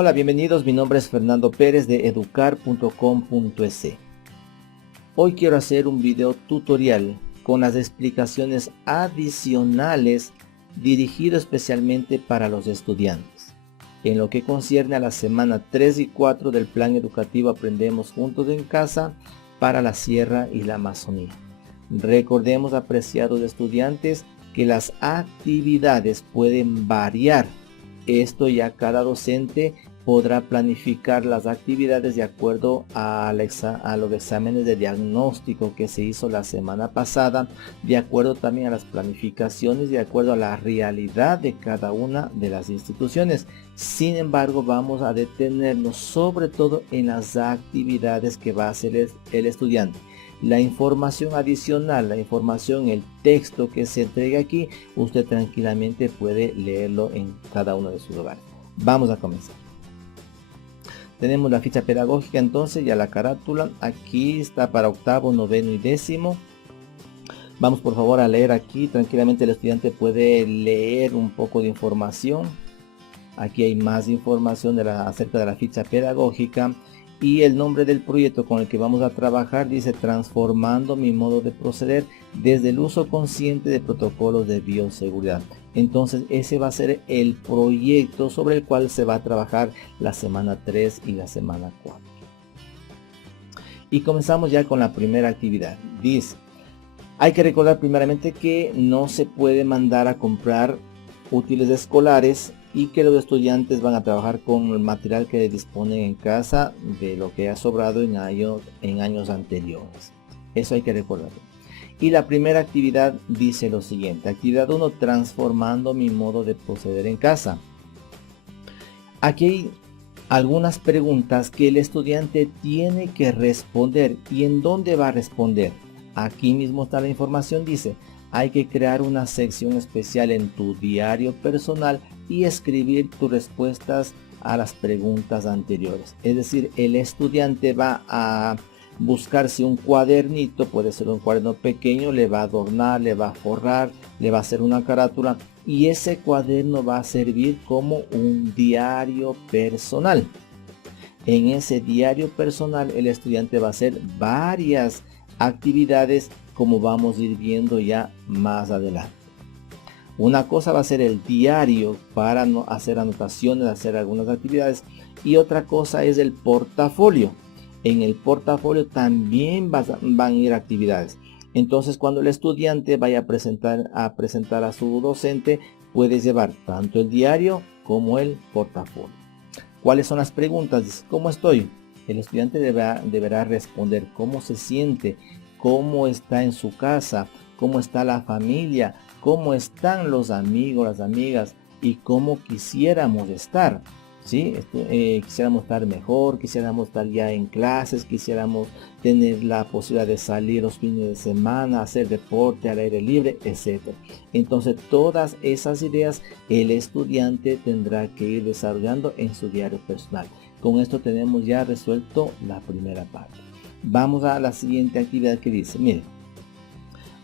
Hola, bienvenidos. Mi nombre es Fernando Pérez de educar.com.es. Hoy quiero hacer un video tutorial con las explicaciones adicionales dirigido especialmente para los estudiantes. En lo que concierne a la semana 3 y 4 del plan educativo Aprendemos Juntos en Casa para la Sierra y la Amazonía. Recordemos, apreciados estudiantes, que las actividades pueden variar. Esto ya cada docente podrá planificar las actividades de acuerdo a los exámenes de diagnóstico que se hizo la semana pasada, de acuerdo también a las planificaciones, de acuerdo a la realidad de cada una de las instituciones. Sin embargo, vamos a detenernos sobre todo en las actividades que va a hacer el estudiante. La información adicional, la información, el texto que se entrega aquí, usted tranquilamente puede leerlo en cada uno de sus hogares. Vamos a comenzar. Tenemos la ficha pedagógica, entonces ya la carátula. Aquí está para octavo, noveno y décimo. Vamos por favor a leer aquí. Tranquilamente el estudiante puede leer un poco de información. Aquí hay más información acerca de la ficha pedagógica. Y el nombre del proyecto con el que vamos a trabajar dice: transformando mi modo de proceder desde el uso consciente de protocolos de bioseguridad. Entonces ese va a ser el proyecto sobre el cual se va a trabajar la semana 3 y la semana 4. Y comenzamos ya con la primera actividad. Dice: hay que recordar primeramente que no se puede mandar a comprar útiles escolares y que los estudiantes van a trabajar con el material que disponen en casa de lo que ha sobrado en años anteriores. Eso hay que recordar. Y la primera actividad dice lo siguiente: actividad 1, transformando mi modo de proceder en casa. Aquí hay algunas preguntas que el estudiante tiene que responder. ¿Y en dónde va a responder? Aquí mismo está la información. Dice: hay que crear una sección especial en tu diario personal y escribir tus respuestas a las preguntas anteriores. Es decir, el estudiante va a buscarse un cuadernito, puede ser un cuaderno pequeño, le va a adornar, le va a forrar, le va a hacer una carátula y ese cuaderno va a servir como un diario personal. En ese diario personal el estudiante va a hacer varias actividades, como vamos a ir viendo ya más adelante. Una cosa va a ser el diario para hacer anotaciones, hacer algunas actividades, y otra cosa es el portafolio. En el portafolio también van a ir actividades. Entonces, cuando el estudiante vaya a presentar a su docente, puede llevar tanto el diario como el portafolio. ¿Cuáles son las preguntas? Dice: ¿cómo estoy? El estudiante deberá responder cómo se siente, cómo está en su casa, cómo está la familia, cómo están los amigos, las amigas y cómo quisiéramos estar. ¿Sí? Quisiéramos estar mejor, quisiéramos estar ya en clases, quisiéramos tener la posibilidad de salir los fines de semana, hacer deporte al aire libre, etc. Entonces todas esas ideas el estudiante tendrá que ir desarrollando en su diario personal. Con esto tenemos ya resuelto la primera parte. Vamos a la siguiente actividad que dice: mire,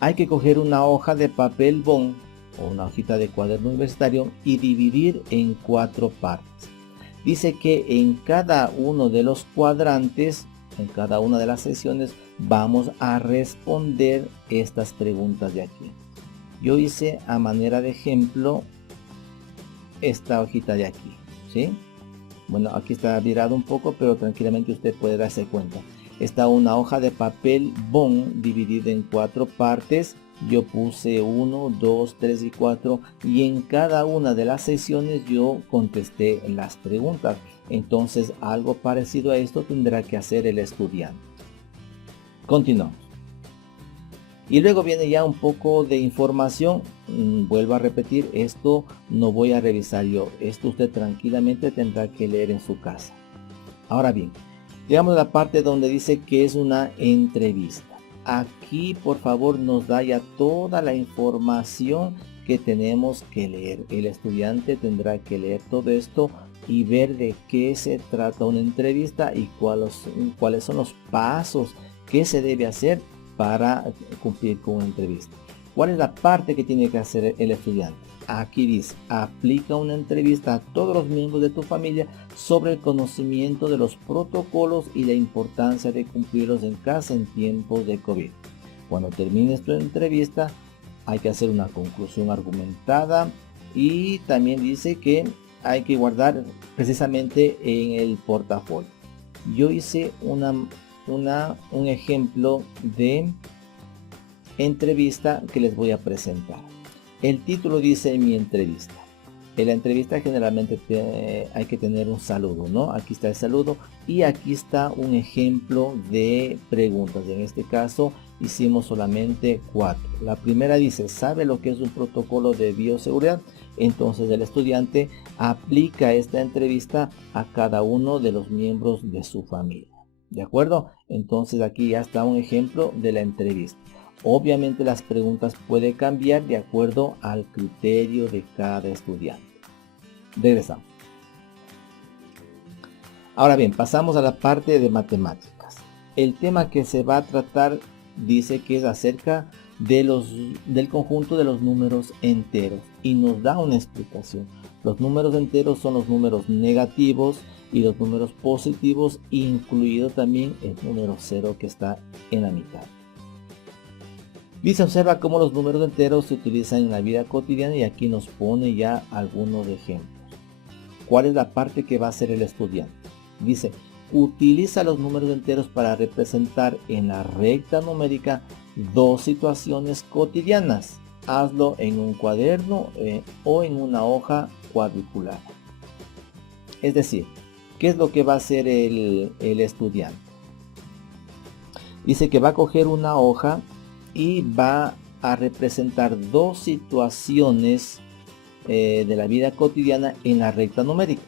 hay que coger una hoja de papel bond o una hojita de cuaderno universitario y dividir en 4 partes. Dice que en cada uno de los cuadrantes, en cada una de las secciones, vamos a responder estas preguntas de aquí. Yo hice a manera de ejemplo esta hojita de aquí, ¿sí? Bueno, aquí está virado un poco, pero tranquilamente usted puede darse cuenta. Está una hoja de papel bond dividida en 4 partes. Yo puse 1, 2, 3 y 4 y en cada una de las secciones yo contesté las preguntas. Entonces algo parecido a esto tendrá que hacer el estudiante. Continuamos. Y luego viene ya un poco de información. Vuelvo a repetir, esto no voy a revisar yo. Esto usted tranquilamente tendrá que leer en su casa. Ahora bien, llegamos a la parte donde dice que es una entrevista. Aquí por favor nos da ya toda la información que tenemos que leer. El estudiante tendrá que leer todo esto y ver de qué se trata una entrevista y cuáles son los pasos que se debe hacer para cumplir con una entrevista. ¿Cuál es la parte que tiene que hacer el estudiante? aquí dice, aplica una entrevista a todos los miembros de tu familia sobre el conocimiento de los protocolos y la importancia de cumplirlos en casa en tiempos de COVID. Cuando termines tu entrevista, hay que hacer una conclusión argumentada y también dice que hay que guardar precisamente en el portafolio. Yo hice un ejemplo de entrevista que les voy a presentar. El título dice mi entrevista. En la entrevista generalmente hay que tener un saludo, ¿no? Aquí está el saludo y aquí está un ejemplo de preguntas. En este caso hicimos solamente 4. La primera dice, ¿sabe lo que es un protocolo de bioseguridad? Entonces el estudiante aplica esta entrevista a cada uno de los miembros de su familia. ¿De acuerdo? Entonces aquí ya está un ejemplo de la entrevista. Obviamente las preguntas pueden cambiar de acuerdo al criterio de cada estudiante. Regresamos. Ahora bien, pasamos a la parte de matemáticas. El tema que se va a tratar dice que es acerca del conjunto de los números enteros y nos da una explicación. Los números enteros son los números negativos y los números positivos, incluido también el número 0 que está en la mitad. Dice, observa cómo los números enteros se utilizan en la vida cotidiana y aquí nos pone ya algunos ejemplos. ¿Cuál es la parte que va a hacer el estudiante? Dice, utiliza los números enteros para representar en la recta numérica dos situaciones cotidianas. Hazlo en un cuaderno o en una hoja cuadriculada. Es decir, ¿qué es lo que va a hacer el estudiante? Dice que va a coger una hoja y va a representar dos situaciones de la vida cotidiana en la recta numérica.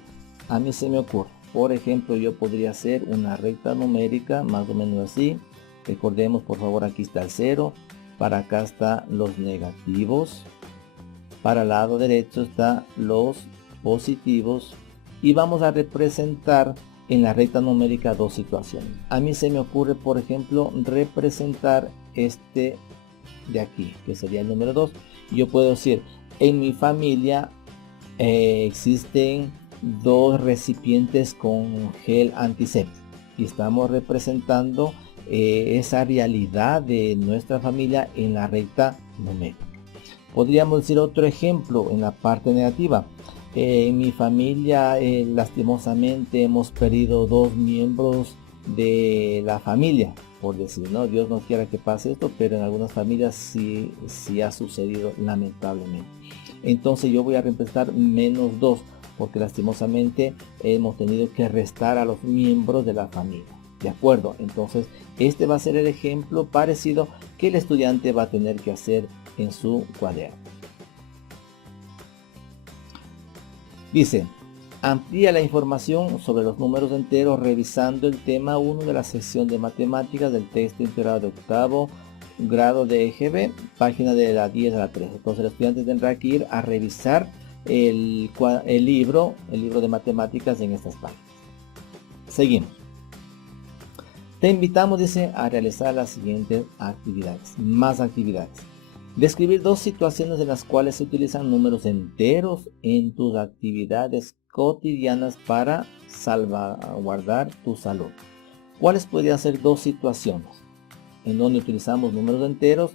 A mí se me ocurre, por ejemplo, yo podría hacer una recta numérica más o menos así. Recordemos, por favor, aquí está el 0, para acá están los negativos, para el lado derecho están los positivos y vamos a representar en la recta numérica dos situaciones. A mí se me ocurre, por ejemplo, representar este de aquí, que sería el número 2. Yo puedo decir, en mi familia existen dos recipientes con gel antiséptico y estamos representando esa realidad de nuestra familia en la recta numérica. Podríamos decir otro ejemplo en la parte negativa. En mi familia lastimosamente hemos perdido dos miembros de la familia, por decir, ¿no? Dios no quiera que pase esto, pero en algunas familias sí ha sucedido lamentablemente. Entonces yo voy a representar menos 2 porque lastimosamente hemos tenido que restar a los miembros de la familia. ¿De acuerdo? Entonces este va a ser el ejemplo parecido que el estudiante va a tener que hacer en su cuaderno. Dice, amplía la información sobre los números enteros revisando el tema 1 de la sección de matemáticas del texto integrado de octavo grado de EGB, página de la 10 a la 13. Entonces el estudiante tendrá que ir a revisar el libro de matemáticas en estas páginas. Seguimos. Te invitamos, dice, a realizar las siguientes actividades. Más actividades. Describir dos situaciones en las cuales se utilizan números enteros en tus actividades cotidianas para salvaguardar tu salud. ¿Cuáles podrían ser dos situaciones en donde utilizamos números enteros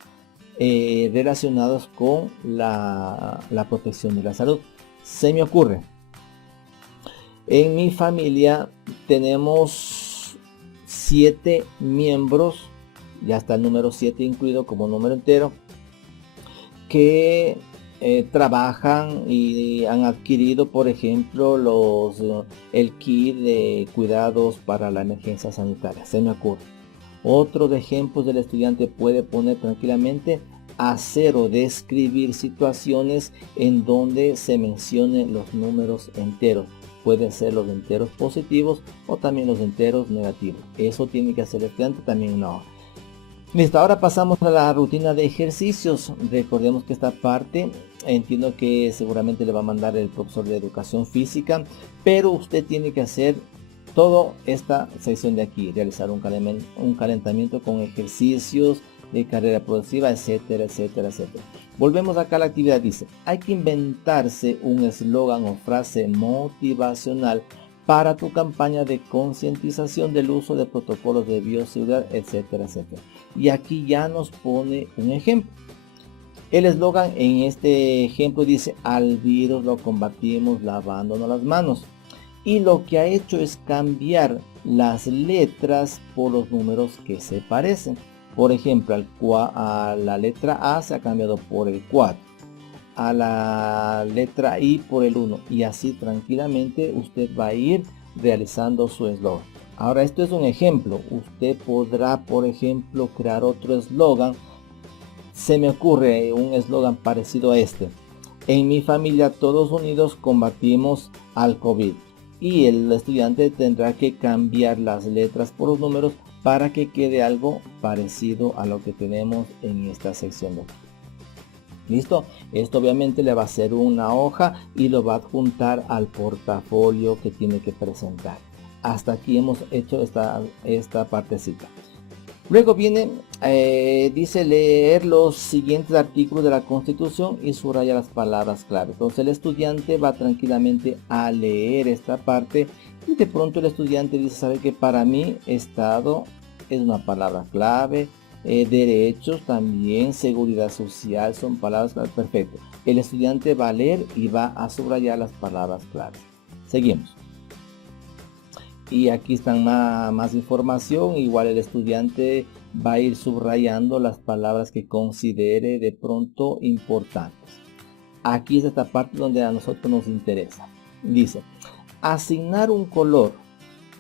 relacionados con la protección de la salud? Se me ocurre. En mi familia tenemos 7 miembros, ya está el número 7 incluido como número entero, que trabajan y han adquirido, por ejemplo, el kit de cuidados para la emergencia sanitaria. Se me ocurre. Otros ejemplos del estudiante puede poner tranquilamente hacer o describir situaciones en donde se mencionen los números enteros. Pueden ser los enteros positivos o también los enteros negativos. Eso tiene que hacer el estudiante también una hora. Listo, ahora pasamos a la rutina de ejercicios. Recordemos que esta parte entiendo que seguramente le va a mandar el profesor de educación física, pero usted tiene que hacer toda esta sección de aquí, realizar un calentamiento con ejercicios de carrera progresiva, etcétera, etcétera, etcétera. Volvemos acá a la actividad, dice, hay que inventarse un eslogan o frase motivacional para tu campaña de concientización del uso de protocolos de bioseguridad, etcétera, etcétera. Y aquí ya nos pone un ejemplo. El eslogan en este ejemplo dice, al virus lo combatimos lavándonos las manos. Y lo que ha hecho es cambiar las letras por los números que se parecen. Por ejemplo, a la letra A se ha cambiado por el 4, a la letra I por el 1, y así tranquilamente usted va a ir realizando su eslogan. Ahora, esto es un ejemplo. Usted podrá, por ejemplo, crear otro eslogan. Se me ocurre un eslogan parecido a este. En mi familia todos unidos combatimos al COVID. Y el estudiante tendrá que cambiar las letras por los números para que quede algo parecido a lo que tenemos en esta sección de aquí. ¿Listo? Esto obviamente le va a hacer una hoja y lo va a adjuntar al portafolio que tiene que presentar. Hasta aquí hemos hecho esta partecita. Luego viene, dice leer los siguientes artículos de la Constitución y subraya las palabras clave. Entonces el estudiante va tranquilamente a leer esta parte y de pronto el estudiante dice, sabe que para mí Estado es una palabra clave, derechos también, seguridad social son palabras clave. Perfecto. El estudiante va a leer y va a subrayar las palabras claves. Seguimos. Y aquí están más información. Igual el estudiante va a ir subrayando las palabras que considere de pronto importantes. Aquí es esta parte donde a nosotros nos interesa. Dice, asignar un color,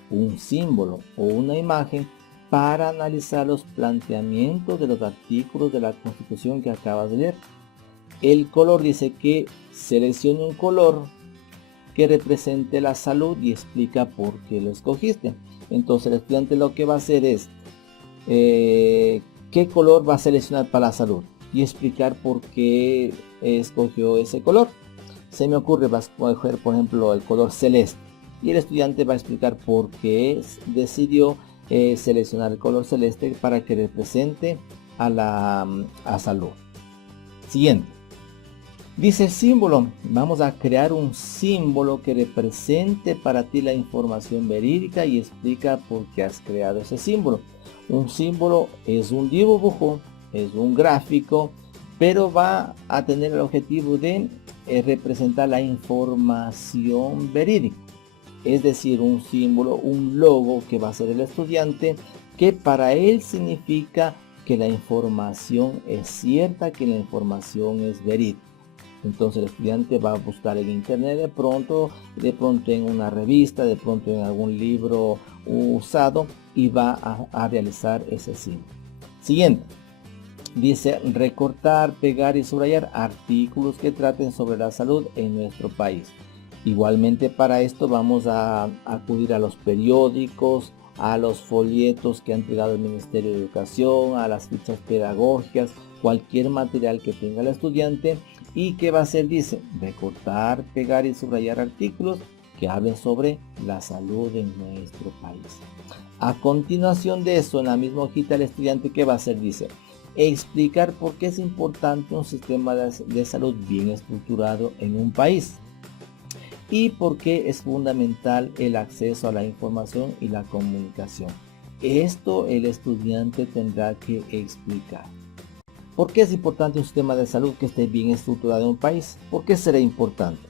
un símbolo o una imagen para analizar los planteamientos de los artículos de la Constitución que acabas de leer. El color dice que seleccione un color que represente la salud y explica por qué lo escogiste. Entonces el estudiante lo que va a hacer es qué color va a seleccionar para la salud y explicar por qué escogió ese color. Se me ocurre, va a escoger por ejemplo el color celeste y el estudiante va a explicar por qué decidió seleccionar el color celeste para que represente a la salud. Siguiente. Dice símbolo, vamos a crear un símbolo que represente para ti la información verídica y explica por qué has creado ese símbolo. Un símbolo es un dibujo, es un gráfico, pero va a tener el objetivo de representar la información verídica. Es decir, un símbolo, un logo que va a ser el estudiante, que para él significa que la información es cierta, que la información es verídica. Entonces el estudiante va a buscar en internet de pronto en una revista, de pronto en algún libro usado y va a realizar ese símbolo. Siguiente. Dice recortar, pegar y subrayar artículos que traten sobre la salud en nuestro país. Igualmente para esto vamos a acudir a los periódicos, a los folletos que ha entregado el Ministerio de Educación, a las fichas pedagógicas, cualquier material que tenga el estudiante. ¿Y qué va a hacer? Dice, recortar, pegar y subrayar artículos que hablen sobre la salud en nuestro país. A continuación de eso, en la misma hojita, el estudiante, ¿qué va a hacer? Dice, explicar por qué es importante un sistema de salud bien estructurado en un país y por qué es fundamental el acceso a la información y la comunicación. Esto el estudiante tendrá que explicar. ¿Por qué es importante un sistema de salud que esté bien estructurado en un país? ¿Por qué será importante?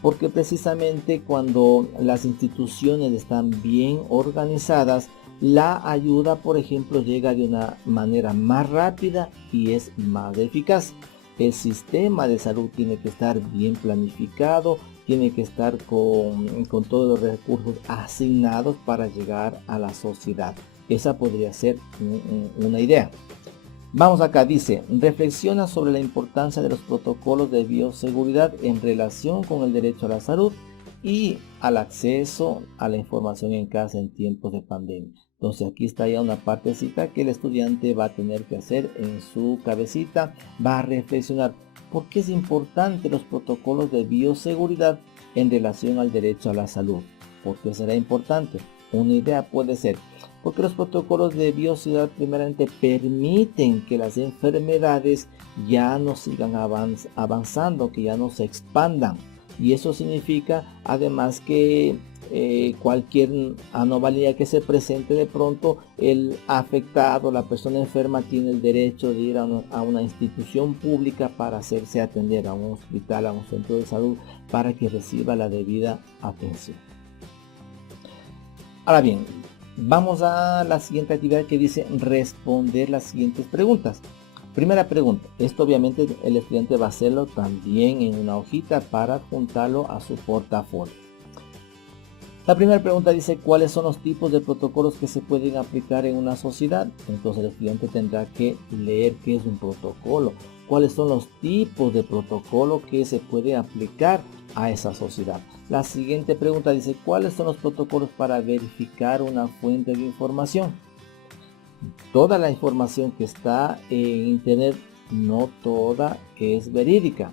Porque precisamente cuando las instituciones están bien organizadas, la ayuda, por ejemplo, llega de una manera más rápida y es más eficaz. El sistema de salud tiene que estar bien planificado, tiene que estar con todos los recursos asignados para llegar a la sociedad. Esa podría ser una idea. Vamos acá, dice, reflexiona sobre la importancia de los protocolos de bioseguridad en relación con el derecho a la salud y al acceso a la información en casa en tiempos de pandemia. Entonces aquí está ya una partecita que el estudiante va a tener que hacer en su cabecita, va a reflexionar por qué es importante los protocolos de bioseguridad en relación al derecho a la salud. ¿Por qué será importante? Una idea puede ser, porque los protocolos de bioseguridad primeramente permiten que las enfermedades ya no sigan avanzando, que ya no se expandan. Y eso significa además que cualquier anomalía que se presente, de pronto el afectado, la persona enferma, tiene el derecho de ir a una institución pública para hacerse atender, a un hospital, a un centro de salud, para que reciba la debida atención. Ahora bien, vamos a la siguiente actividad que dice responder las siguientes preguntas. Primera pregunta, esto obviamente el estudiante va a hacerlo también en una hojita para adjuntarlo a su portafolio. La primera pregunta dice, ¿cuáles son los tipos de protocolos que se pueden aplicar en una sociedad? Entonces el estudiante tendrá que leer qué es un protocolo, cuáles son los tipos de protocolo que se puede aplicar a esa sociedad. La siguiente pregunta dice, ¿cuáles son los protocolos para verificar una fuente de información? Toda la información que está en internet, no toda es verídica.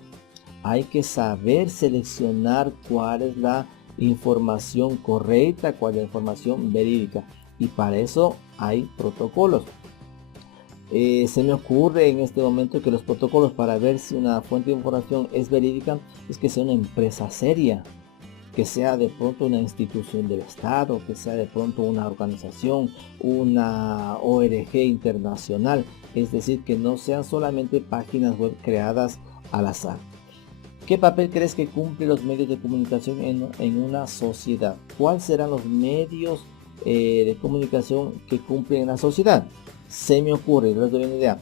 Hay que saber seleccionar cuál es la información correcta, cuál es la información verídica, y para eso hay protocolos. Se me ocurre en este momento que los protocolos para ver si una fuente de información es verídica es que sea una empresa seria, que sea de pronto una institución del Estado, que sea de pronto una organización, una ONG internacional, es decir, que no sean solamente páginas web creadas al azar. ¿Qué papel crees que cumplen los medios de comunicación en una sociedad? ¿Cuáles serán los medios de comunicación que cumplen en la sociedad? Se me ocurre, les doy una idea,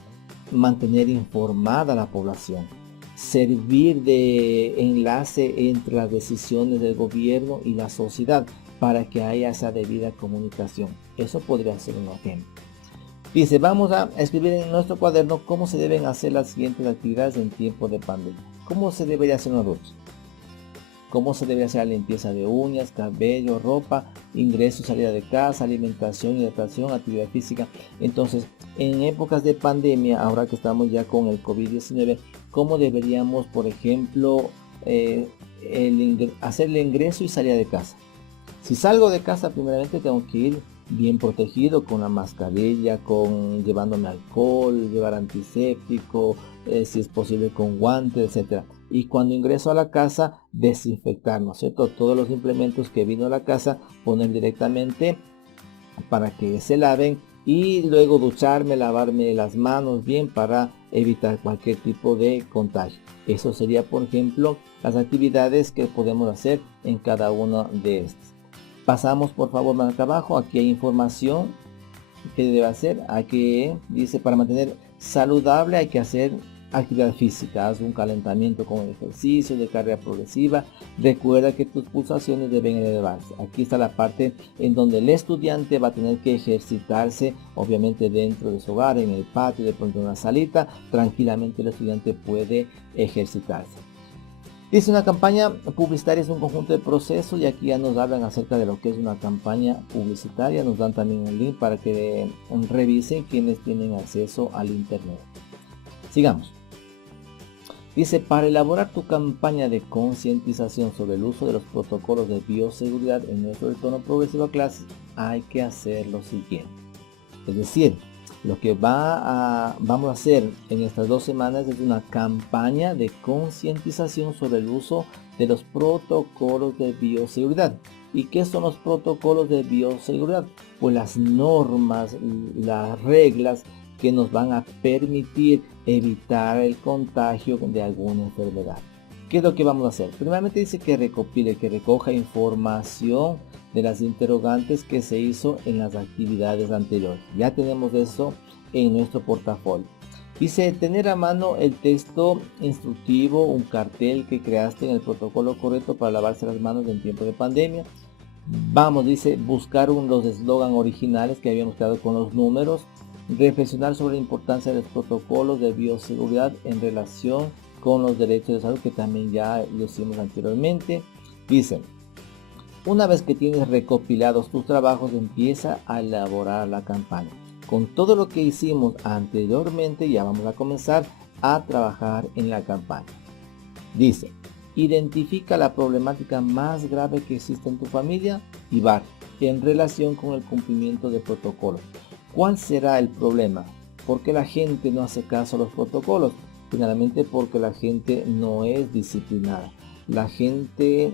mantener informada a la población, servir de enlace entre las decisiones del gobierno y la sociedad para que haya esa debida comunicación. Eso podría ser un ejemplo. Dice, vamos a escribir en nuestro cuaderno cómo se deben hacer las siguientes actividades en tiempo de pandemia. ¿Cómo se debería hacer un adulto? ¿Cómo se debe hacer la limpieza de uñas, cabello, ropa, ingreso y salida de casa, alimentación, hidratación, actividad física? Entonces, en épocas de pandemia, ahora que estamos ya con el COVID-19, ¿cómo deberíamos, por ejemplo, hacer el ingreso y salida de casa? Si salgo de casa, primeramente tengo que ir bien protegido con la mascarilla, llevándome alcohol, llevar antiséptico, si es posible con guantes, etcétera. Y cuando ingreso a la casa, desinfectar, ¿no es cierto? Todos los implementos que vino a la casa, poner directamente para que se laven, y luego ducharme, lavarme las manos bien para evitar cualquier tipo de contagio. Eso sería, por ejemplo, las actividades que podemos hacer en cada una de estas. Pasamos por favor más acá abajo. Aquí hay información que debe hacer. Aquí dice, para mantener saludable hay que hacer actividad física, haz un calentamiento con ejercicio de carga progresiva, recuerda que tus pulsaciones deben elevarse. Aquí está la parte en donde el estudiante va a tener que ejercitarse, obviamente dentro de su hogar, en el patio, de pronto en una salita, tranquilamente el estudiante puede ejercitarse. Dice, una campaña publicitaria es un conjunto de procesos, y aquí ya nos hablan acerca de lo que es una campaña publicitaria. Nos dan también un link para que revisen quienes tienen acceso al internet. Sigamos. Dice, para elaborar tu campaña de concientización sobre el uso de los protocolos de bioseguridad en nuestro retorno progresivo a clases, hay que hacer lo siguiente. Es decir, lo que vamos a hacer en estas 2 semanas es una campaña de concientización sobre el uso de los protocolos de bioseguridad. ¿Y qué son los protocolos de bioseguridad? Pues las normas, las reglas que nos van a permitir evitar el contagio de alguna enfermedad. ¿Qué es lo que vamos a hacer? Primeramente dice que recopile, que recoja información de las interrogantes que se hizo en las actividades anteriores. Ya tenemos eso en nuestro portafolio. Dice, tener a mano el texto instructivo, un cartel que creaste en el protocolo correcto para lavarse las manos en tiempo de pandemia. Vamos, dice, buscar los eslogan originales que habíamos creado con los números. Reflexionar sobre la importancia de los protocolos de bioseguridad en relación con los derechos de salud, que también ya lo hicimos anteriormente. Dicen, una vez que tienes recopilados tus trabajos, empieza a elaborar la campaña. Con todo lo que hicimos anteriormente, ya vamos a comenzar a trabajar en la campaña. Dice, identifica la problemática más grave que existe en tu familia y barrio. en relación con el cumplimiento de protocolos. ¿Cuál será el problema? ¿Por qué la gente no hace caso a los protocolos? Finalmente porque la gente no es disciplinada. La gente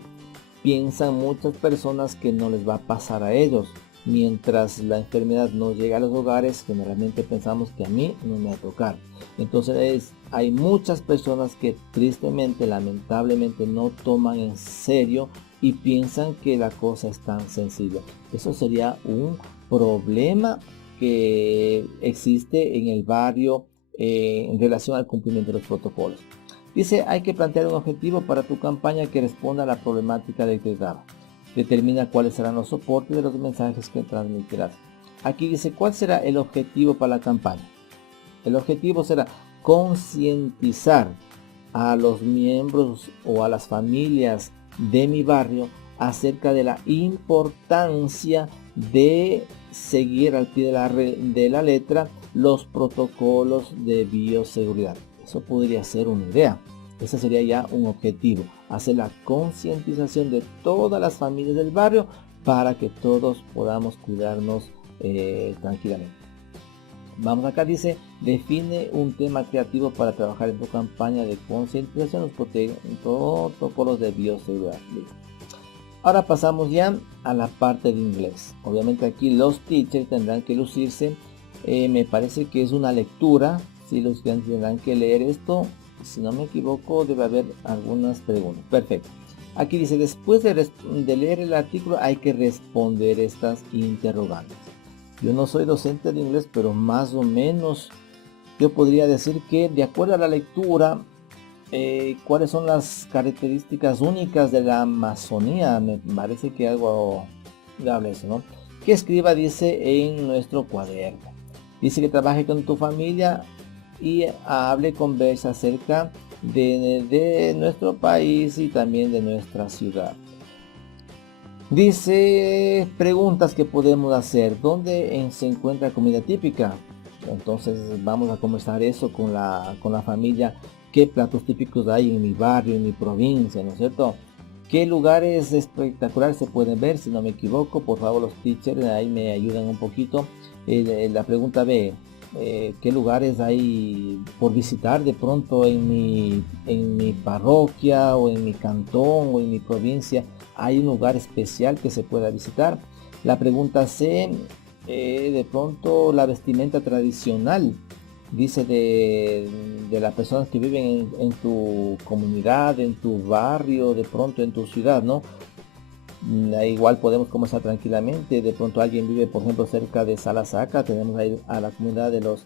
piensa en muchas personas que no les va a pasar a ellos. Mientras la enfermedad no llega a los hogares, generalmente pensamos que a mí no me va a tocar. Entonces hay muchas personas que tristemente, lamentablemente no toman en serio y piensan que la cosa es tan sencilla. Eso sería un problema que existe en el barrio en relación al cumplimiento de los protocolos. Dice, hay que plantear un objetivo para tu campaña que responda a la problemática detectada. Determina cuáles serán los soportes de los mensajes que transmitirás. Aquí dice, ¿cuál será el objetivo para la campaña? El objetivo será concientizar a los miembros o a las familias de mi barrio acerca de la importancia de seguir al pie de la letra los protocolos de bioseguridad. Eso podría ser una idea. Ese sería ya un objetivo, hacer la concientización de todas las familias del barrio para que todos podamos cuidarnos tranquilamente. Vamos acá, dice, define un tema creativo para trabajar en tu campaña de concientización de los protocolos de bioseguridad. Listo. Ahora pasamos ya a la parte de inglés. Obviamente aquí los teachers tendrán que lucirse. Me parece que es una lectura. Si los estudiantes tendrán que leer esto. Si no me equivoco, debe haber algunas preguntas. Perfecto. Aquí dice, después de leer el artículo hay que responder estas interrogantes. Yo no soy docente de inglés, pero más o menos yo podría decir que de acuerdo a la lectura, cuáles son las características únicas de la Amazonía. Me parece que algo habla eso, ¿no? Que escriba, dice, en nuestro cuaderno. Dice que trabaje con tu familia y converse acerca de nuestro país y también de nuestra ciudad. Dice preguntas que podemos hacer. ¿Dónde se encuentra comida típica? Entonces vamos a conversar eso con la familia. ¿Qué platos típicos hay en mi barrio, en mi provincia, ¿no es cierto? ¿Qué lugares espectaculares se pueden ver? Si no me equivoco, por favor los teachers ahí me ayudan un poquito. La pregunta B, ¿qué lugares hay por visitar de pronto en mi parroquia o en mi cantón o en mi provincia? ¿Hay un lugar especial que se pueda visitar? La pregunta C, de pronto la vestimenta tradicional, dice de las personas que viven en tu comunidad, en tu barrio, de pronto en tu ciudad, ¿no? Igual podemos conversar tranquilamente. De pronto alguien vive, por ejemplo, cerca de Salasaca. Tenemos ahí a la comunidad de los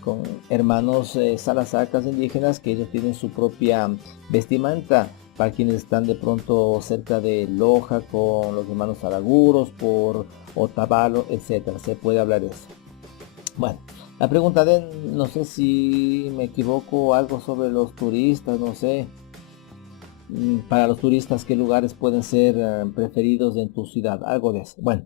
con hermanos Salasacas indígenas, que ellos tienen su propia vestimenta. Para quienes están de pronto cerca de Loja con los hermanos Araguros, por Otavalo, etcétera, se puede hablar de eso. Bueno, la pregunta de, no sé si me equivoco, algo sobre los turistas, no sé. Para los turistas, ¿qué lugares pueden ser preferidos en tu ciudad? Algo de eso. Bueno,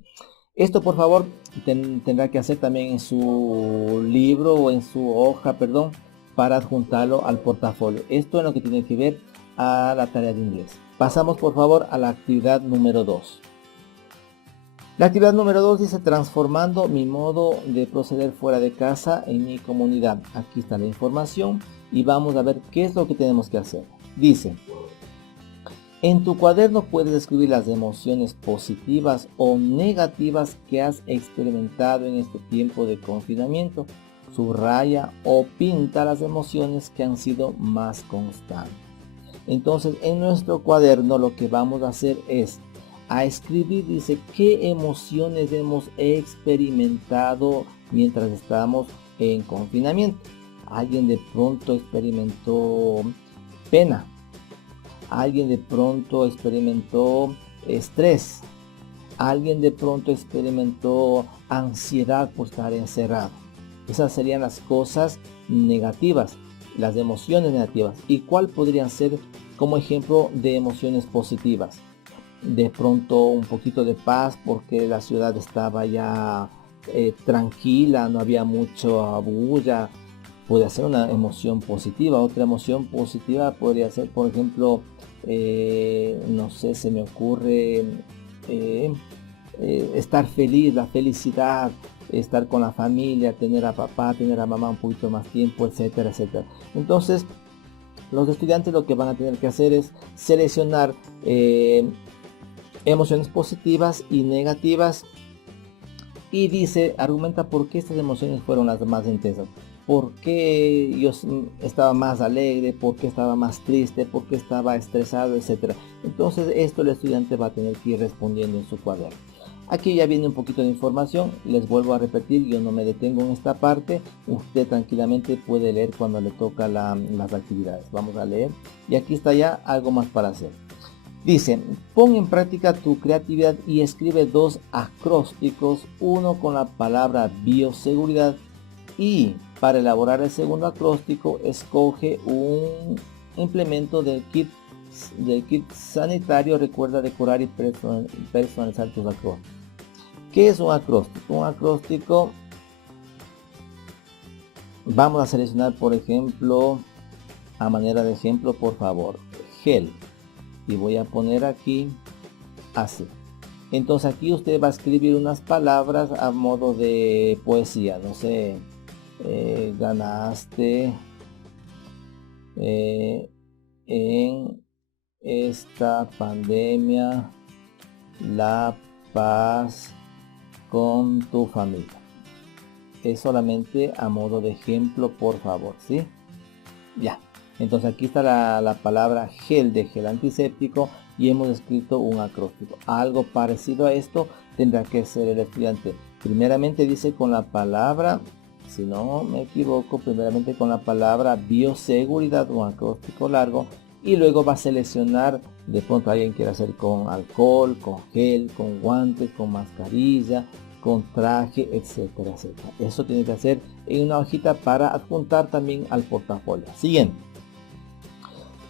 esto por favor tendrá que hacer también en su libro o en su hoja, perdón, para adjuntarlo al portafolio. Esto es lo que tiene que ver a la tarea de inglés. Pasamos por favor a la actividad número 2. La actividad número 2 dice transformando mi modo de proceder fuera de casa en mi comunidad. Aquí está la información y vamos a ver qué es lo que tenemos que hacer. Dice, en tu cuaderno puedes escribir las emociones positivas o negativas que has experimentado en este tiempo de confinamiento. Subraya o pinta las emociones que han sido más constantes. Entonces en nuestro cuaderno lo que vamos a hacer es a escribir, dice, qué emociones hemos experimentado mientras estamos en confinamiento. Alguien de pronto experimentó pena. Alguien de pronto experimentó estrés. Alguien de pronto experimentó ansiedad por estar encerrado. Esas serían las cosas negativas, las emociones negativas. ¿Y cuál podrían ser como ejemplo de emociones positivas? De pronto un poquito de paz porque la ciudad estaba ya tranquila, no había mucha bulla. Puede ser una emoción positiva. Otra emoción positiva podría ser, por ejemplo, no sé, se me ocurre estar feliz, la felicidad, estar con la familia, tener a papá, tener a mamá un poquito más tiempo, etcétera, etcétera. Entonces, los estudiantes lo que van a tener que hacer es seleccionar emociones positivas y negativas, y dice, argumenta por qué estas emociones fueron las más intensas, por qué yo estaba más alegre, por qué estaba más triste, por qué estaba estresado, etcétera. Entonces esto el estudiante va a tener que ir respondiendo en su cuaderno. Aquí ya viene un poquito de información, les vuelvo a repetir, yo no me detengo en esta parte, usted tranquilamente puede leer cuando le toca las actividades. Vamos a leer, y aquí está ya algo más para hacer. Dice, pon en práctica tu creatividad y escribe 2 acrósticos, uno con la palabra bioseguridad, y para elaborar el segundo acróstico escoge un implemento del kit sanitario. Recuerda decorar y personalizar tus acrósticos. ¿Qué es un acróstico? Un acróstico, vamos a seleccionar, por ejemplo, a manera de ejemplo, por favor, gel, y voy a poner aquí así. Entonces aquí usted va a escribir unas palabras a modo de poesía, no sé, ganaste en esta pandemia la paz con tu familia. Es solamente a modo de ejemplo, por favor, ¿sí? Ya. Entonces aquí está la palabra gel, de gel antiséptico, y hemos escrito un acróstico. Algo parecido a esto tendrá que ser el estudiante. Primeramente dice con la palabra, si no me equivoco, primeramente con la palabra bioseguridad, un acróstico largo, y luego va a seleccionar, de pronto alguien quiere hacer con alcohol, con gel, con guantes, con mascarilla, con traje, etcétera, etcétera. Eso tiene que hacer en una hojita para adjuntar también al portafolio. Siguiente.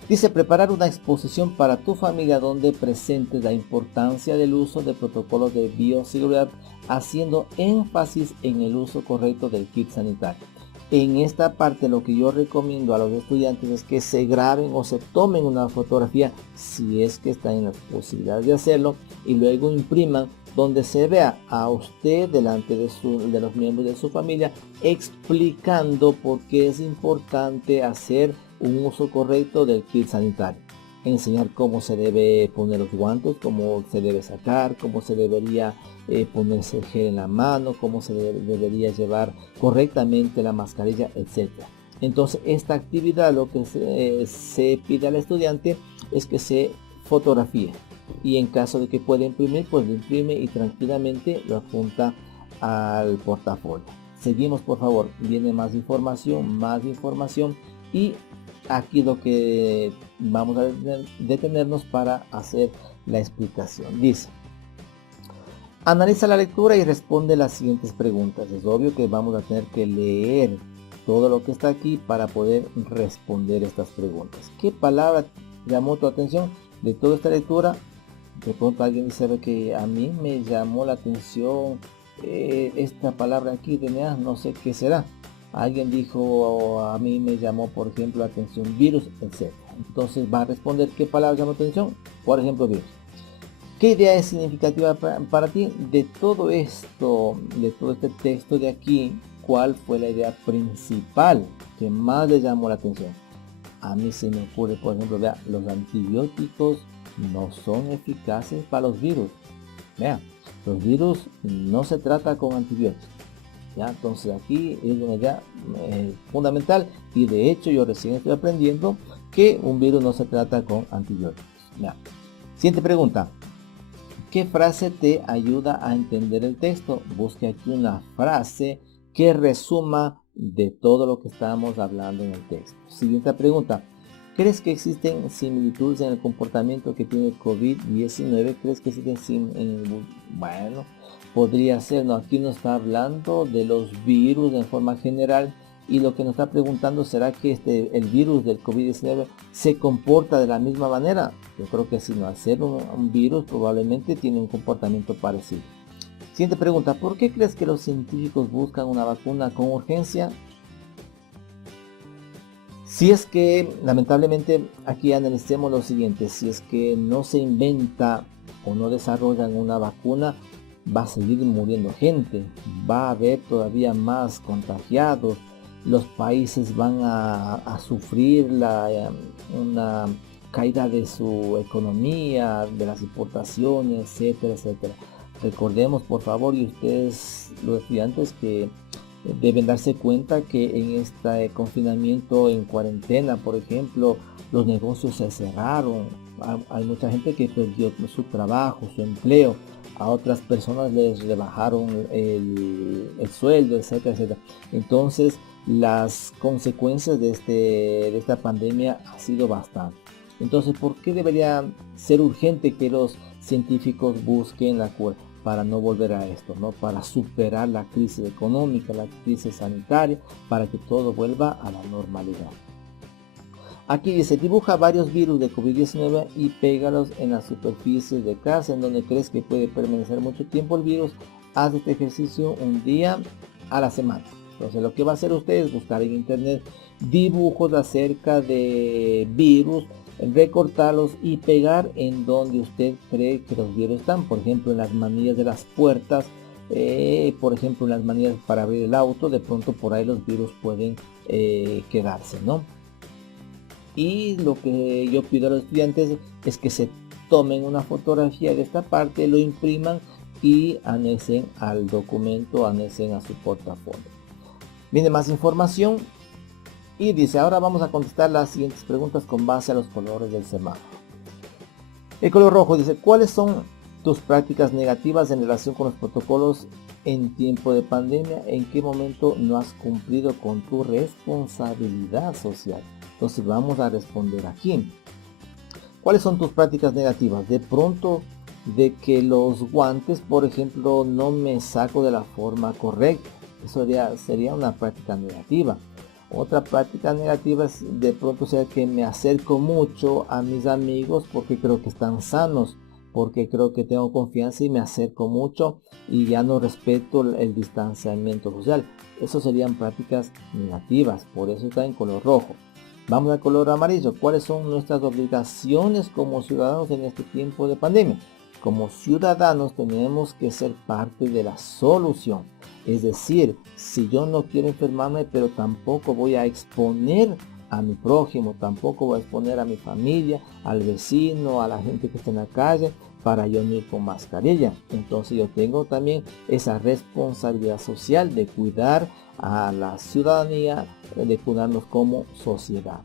Dice, preparar una exposición para tu familia donde presentes la importancia del uso de protocolos de bioseguridad, haciendo énfasis en el uso correcto del kit sanitario. En esta parte lo que yo recomiendo a los estudiantes es que se graben o se tomen una fotografía, si es que están en las posibilidades de hacerlo, y luego impriman donde se vea a usted delante de los miembros de su familia explicando por qué es importante hacer un uso correcto del kit sanitario. Enseñar cómo se debe poner los guantes, cómo se debe sacar, cómo se debería ponerse el gel en la mano, cómo se debería llevar correctamente la mascarilla, etc. Entonces esta actividad lo que se pide al estudiante es que se fotografíe, y en caso de que pueda imprimir, pues lo imprime y tranquilamente lo adjunta al portafolio. Seguimos, por favor, viene más información, y aquí lo que vamos a detenernos para hacer la explicación. Dice, analiza la lectura y responde las siguientes preguntas. Es obvio que vamos a tener que leer todo lo que está aquí para poder responder estas preguntas. ¿Qué palabra llamó tu atención de toda esta lectura? De pronto alguien dice que a mí me llamó la atención esta palabra aquí, DNA, no sé qué será. Alguien dijo, a mí me llamó, por ejemplo, la atención virus, etc. Entonces va a responder qué palabra llamó atención. Por ejemplo, virus. ¿Qué idea es significativa para ti de todo esto, de todo este texto de aquí? ¿Cuál fue la idea principal que más le llamó la atención? A mí se me ocurre, por ejemplo, vea, los antibióticos no son eficaces para los virus. Vean, los virus no se trata con antibióticos. ¿Ya? Entonces aquí es una idea fundamental, y de hecho yo recién estoy aprendiendo que un virus no se trata con antibióticos. ¿Ya? Siguiente pregunta. ¿Qué frase te ayuda a entender el texto? Busque aquí una frase que resuma de todo lo que estamos hablando en el texto. Siguiente pregunta. ¿Crees que existen similitudes en el comportamiento que tiene el COVID-19? ¿Crees que existen bueno, podría ser, no, aquí nos está hablando de los virus en forma general, y lo que nos está preguntando, ¿será que el virus del COVID-19 se comporta de la misma manera? Yo creo que si no, al ser un virus probablemente tiene un comportamiento parecido. Siguiente pregunta, ¿por qué crees que los científicos buscan una vacuna con urgencia? Si es que, lamentablemente, aquí analicemos lo siguiente, si es que no se inventa o no desarrollan una vacuna, va a seguir muriendo gente, va a haber todavía más contagiados, los países van a sufrir una caída de su economía, de las importaciones, etcétera, etcétera. Recordemos, por favor, y ustedes, los estudiantes, que deben darse cuenta que en este confinamiento, en cuarentena, por ejemplo, los negocios se cerraron. Hay mucha gente que perdió su trabajo, su empleo. A otras personas les rebajaron el sueldo, etcétera, etcétera. Entonces, las consecuencias de esta pandemia ha sido bastante. Entonces, ¿por qué debería ser urgente que los científicos busquen la cura? Para no volver a esto, ¿no? Para superar la crisis económica, la crisis sanitaria, para que todo vuelva a la normalidad. Aquí dice, dibuja varios virus de COVID-19 y pégalos en las superficies de casa en donde crees que puede permanecer mucho tiempo el virus. Haz este ejercicio un día a la semana. Entonces lo que va a hacer usted es buscar en internet dibujos acerca de virus, recortarlos y pegar en donde usted cree que los virus están. Por ejemplo, en las manillas de las puertas, por ejemplo, en las manillas para abrir el auto, de pronto por ahí los virus pueden quedarse, ¿no? Y lo que yo pido a los estudiantes es que se tomen una fotografía de esta parte, lo impriman y anexen al documento, anexen a su portafolio. Viene más información y dice, ahora vamos a contestar las siguientes preguntas con base a los colores del semáforo. El color rojo dice, ¿cuáles son tus prácticas negativas en relación con los protocolos en tiempo de pandemia? ¿En qué momento no has cumplido con tu responsabilidad social? Entonces vamos a responder aquí. ¿Cuáles son tus prácticas negativas? De pronto, de que los guantes, por ejemplo, no me saco de la forma correcta. Eso sería una práctica negativa. Otra práctica negativa es de pronto ser que me acerco mucho a mis amigos porque creo que están sanos, porque creo que tengo confianza y me acerco mucho y ya no respeto el distanciamiento social. Eso serían prácticas negativas, por eso está en color rojo. Vamos al color amarillo. ¿Cuáles son nuestras obligaciones como ciudadanos en este tiempo de pandemia? Como ciudadanos tenemos que ser parte de la solución. Es decir, si yo no quiero enfermarme, pero tampoco voy a exponer a mi prójimo, tampoco voy a exponer a mi familia, al vecino, a la gente que está en la calle, para yo no ir con mascarilla. Entonces yo tengo también esa responsabilidad social de cuidar a la ciudadanía, de cuidarnos como sociedad.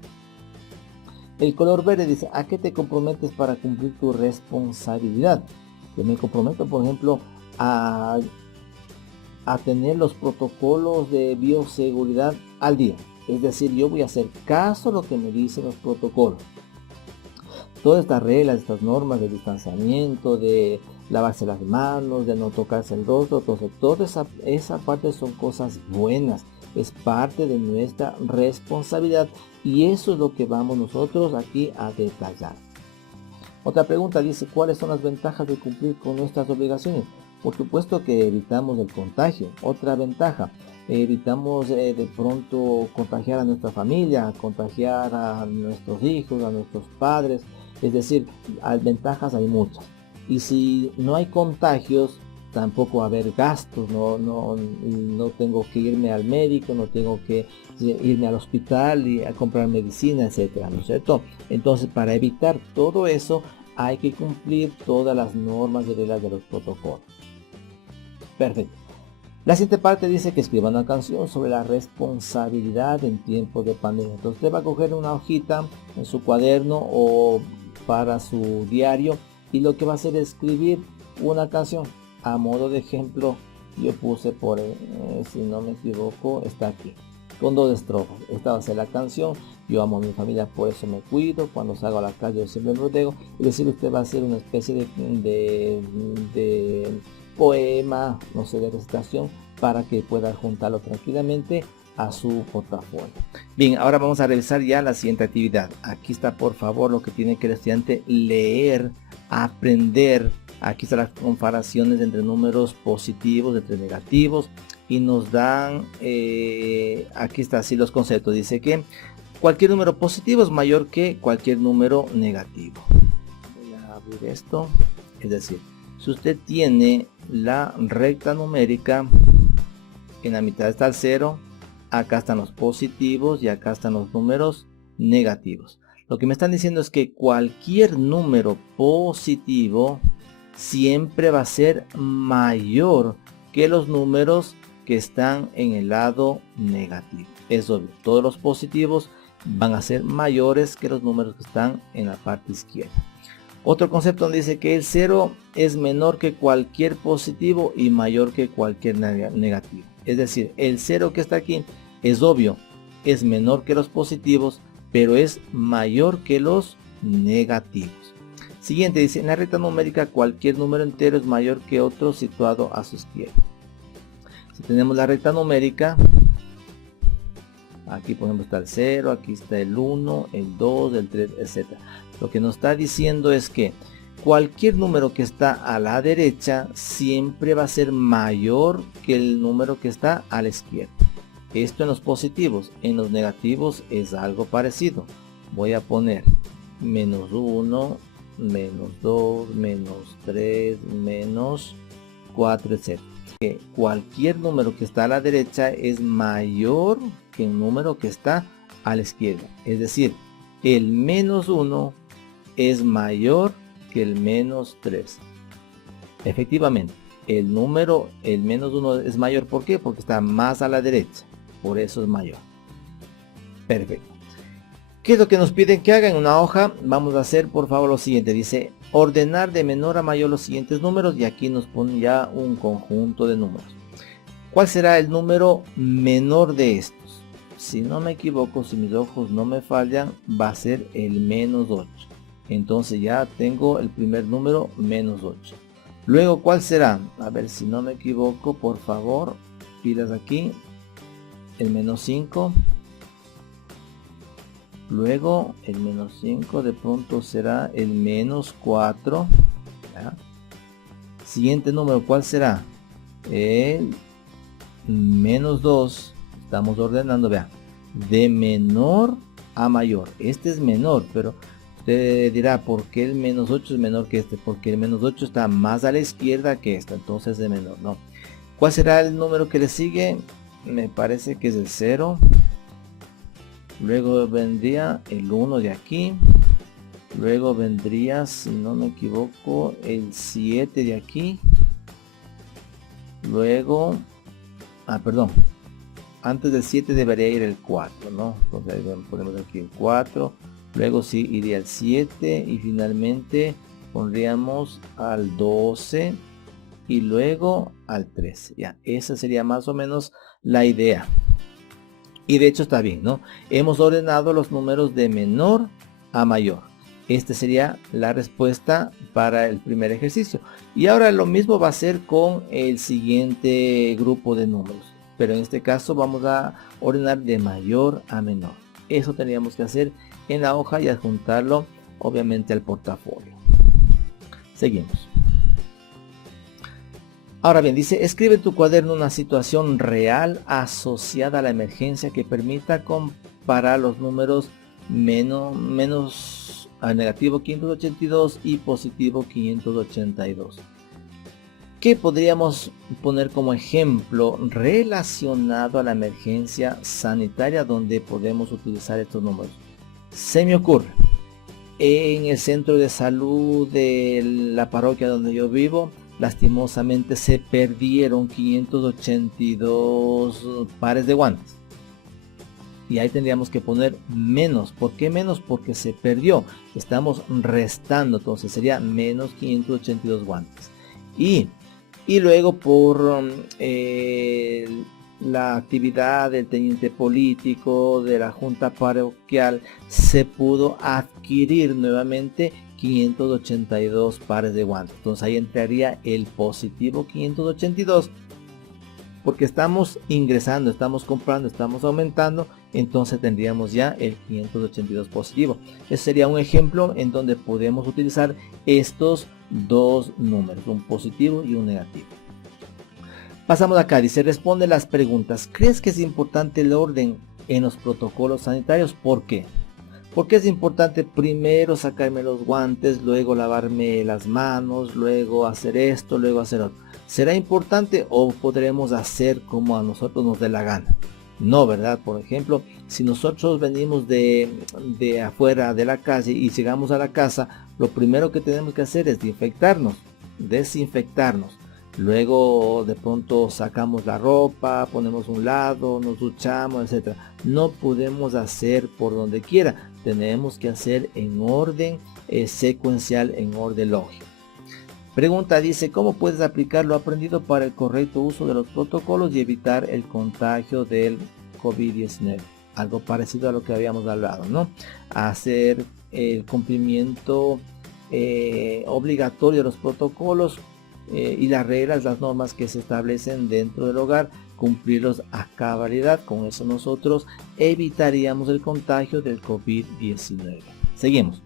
El color verde dice, ¿a qué te comprometes para cumplir tu responsabilidad? Yo me comprometo, por ejemplo, a tener los protocolos de bioseguridad al día. Es decir, yo voy a hacer caso a lo que me dicen los protocolos. Todas estas reglas, estas normas de distanciamiento, de lavarse las manos, de no tocarse el rostro, entonces toda esa parte son cosas buenas, es parte de nuestra responsabilidad y eso es lo que vamos nosotros aquí a detallar. Otra pregunta dice, ¿cuáles son las ventajas de cumplir con nuestras obligaciones? Por supuesto que evitamos el contagio. Otra ventaja, evitamos de pronto contagiar a nuestra familia, contagiar a nuestros hijos, a nuestros padres. Es decir, ventajas hay muchas. Y si no hay contagios, tampoco va a haber gastos. No tengo que irme al médico, no tengo que irme al hospital y a comprar medicina, etcétera, ¿no es cierto? Entonces, para evitar todo eso, hay que cumplir todas las normas y reglas de los protocolos. Perfecto. La siguiente parte dice que escriba una canción sobre la responsabilidad en tiempos de pandemia. Entonces usted va a coger una hojita en su cuaderno o para su diario y lo que va a hacer es escribir una canción. A modo de ejemplo, yo puse si no me equivoco, está aquí, con 2 estrofas. Esta va a ser la canción. Yo amo a mi familia, por eso me cuido. Cuando salgo a la calle yo siempre me protego. Es decir, usted va a hacer una especie de poema, no sé, de recitación, para que pueda juntarlo tranquilamente a su portafolio. Bien, ahora vamos a revisar ya la siguiente actividad. Aquí está, por favor, lo que tiene que el estudiante leer, aprender. Aquí están las comparaciones entre números positivos, entre negativos, y nos dan, aquí está así los conceptos. Dice que cualquier número positivo es mayor que cualquier número negativo. Voy a abrir esto. Es decir, si usted tiene la recta numérica, en la mitad está el 0, acá están los positivos y acá están los números negativos. Lo que me están diciendo es que cualquier número positivo siempre va a ser mayor que los números que están en el lado negativo. Es obvio, todos los positivos van a ser mayores que los números que están en la parte izquierda. Otro concepto donde dice que el 0 es menor que cualquier positivo y mayor que cualquier negativo. Es decir, el 0 que está aquí es obvio, es menor que los positivos, pero es mayor que los negativos. Siguiente dice, en la recta numérica cualquier número entero es mayor que otro situado a su izquierda. Si tenemos la recta numérica, aquí por ejemplo está el 0, aquí está el 1, el 2, el 3, etc. Lo que nos está diciendo es que cualquier número que está a la derecha siempre va a ser mayor que el número que está a la izquierda. Esto en los positivos. En los negativos es algo parecido. Voy a poner menos 1, menos 2, menos 3, menos 4, etc. Que cualquier número que está a la derecha es mayor que el número que está a la izquierda. Es decir, el menos 1 es mayor que el menos 3. Efectivamente, el menos 1 es mayor. ¿Por qué? Porque está más a la derecha. Por eso es mayor. Perfecto. ¿Qué es lo que nos piden que haga en una hoja? Vamos a hacer por favor lo siguiente. Dice ordenar de menor a mayor los siguientes números. Y aquí nos pone ya un conjunto de números. ¿Cuál será el número menor de estos? Si no me equivoco, si mis ojos no me fallan, va a ser el menos 8. Entonces ya tengo el primer número, menos 8. Luego, ¿cuál será? A ver si no me equivoco, por favor, pilas aquí. El menos 5. Luego, el menos 5 de pronto será el menos 4. ¿Ya? Siguiente número, ¿cuál será? El menos 2. Estamos ordenando, vea, de menor a mayor. Este es menor, pero usted dirá, ¿por qué el menos 8 es menor que este? Porque el menos 8 está más a la izquierda que esta, entonces es de menor, ¿no? ¿Cuál será el número que le sigue? Me parece que es el 0. Luego vendría el 1 de aquí. Luego vendría, si no me equivoco, el 7 de aquí. Luego, perdón, antes del 7 debería ir el 4, ¿no? Entonces ahí ponemos aquí el 4. Luego sí iría el 7 y finalmente pondríamos al 12 y luego al 13. Ya, esa sería más o menos la idea. Y de hecho está bien, ¿no? Hemos ordenado los números de menor a mayor. Esta sería la respuesta para el primer ejercicio. Y ahora lo mismo va a ser con el siguiente grupo de números. Pero en este caso vamos a ordenar de mayor a menor. Eso tendríamos que hacer en la hoja y adjuntarlo obviamente al portafolio. Seguimos. Ahora bien, dice, escribe en tu cuaderno una situación real asociada a la emergencia que permita comparar los números menos negativo 582 y positivo 582. ¿Qué podríamos poner como ejemplo relacionado a la emergencia sanitaria donde podemos utilizar estos números? Se me ocurre, en el centro de salud de la parroquia donde yo vivo, lastimosamente se perdieron 582 pares de guantes. Y ahí tendríamos que poner menos. ¿Por qué menos? Porque se perdió. Estamos restando, entonces sería menos 582 guantes. Y luego por la actividad del teniente político, de la junta parroquial, se pudo adquirir nuevamente 582 pares de guantes. Entonces ahí entraría el positivo 582. Porque estamos ingresando, estamos comprando, estamos aumentando, entonces tendríamos ya el 582 positivo. Ese sería un ejemplo en donde podemos utilizar estos dos números, un positivo y un negativo. Pasamos acá, dice, responde las preguntas. ¿Crees que es importante el orden en los protocolos sanitarios? ¿Por qué? ¿Por qué es importante primero sacarme los guantes, luego lavarme las manos, luego hacer esto, luego hacer otro? ¿Será importante o podremos hacer como a nosotros nos dé la gana? No, ¿verdad? Por ejemplo, si nosotros venimos de afuera de la calle y llegamos a la casa, lo primero que tenemos que hacer es desinfectarnos. Luego de pronto sacamos la ropa, ponemos un lado, nos duchamos, etc. No podemos hacer por donde quiera. Tenemos que hacer en orden secuencial, en orden lógico. Pregunta dice, ¿cómo puedes aplicar lo aprendido para el correcto uso de los protocolos y evitar el contagio del COVID-19? Algo parecido a lo que habíamos hablado, ¿no? Hacer el cumplimiento obligatorio de los protocolos y las reglas, las normas que se establecen dentro del hogar, cumplirlos a cabalidad. Con eso nosotros evitaríamos el contagio del COVID-19. Seguimos.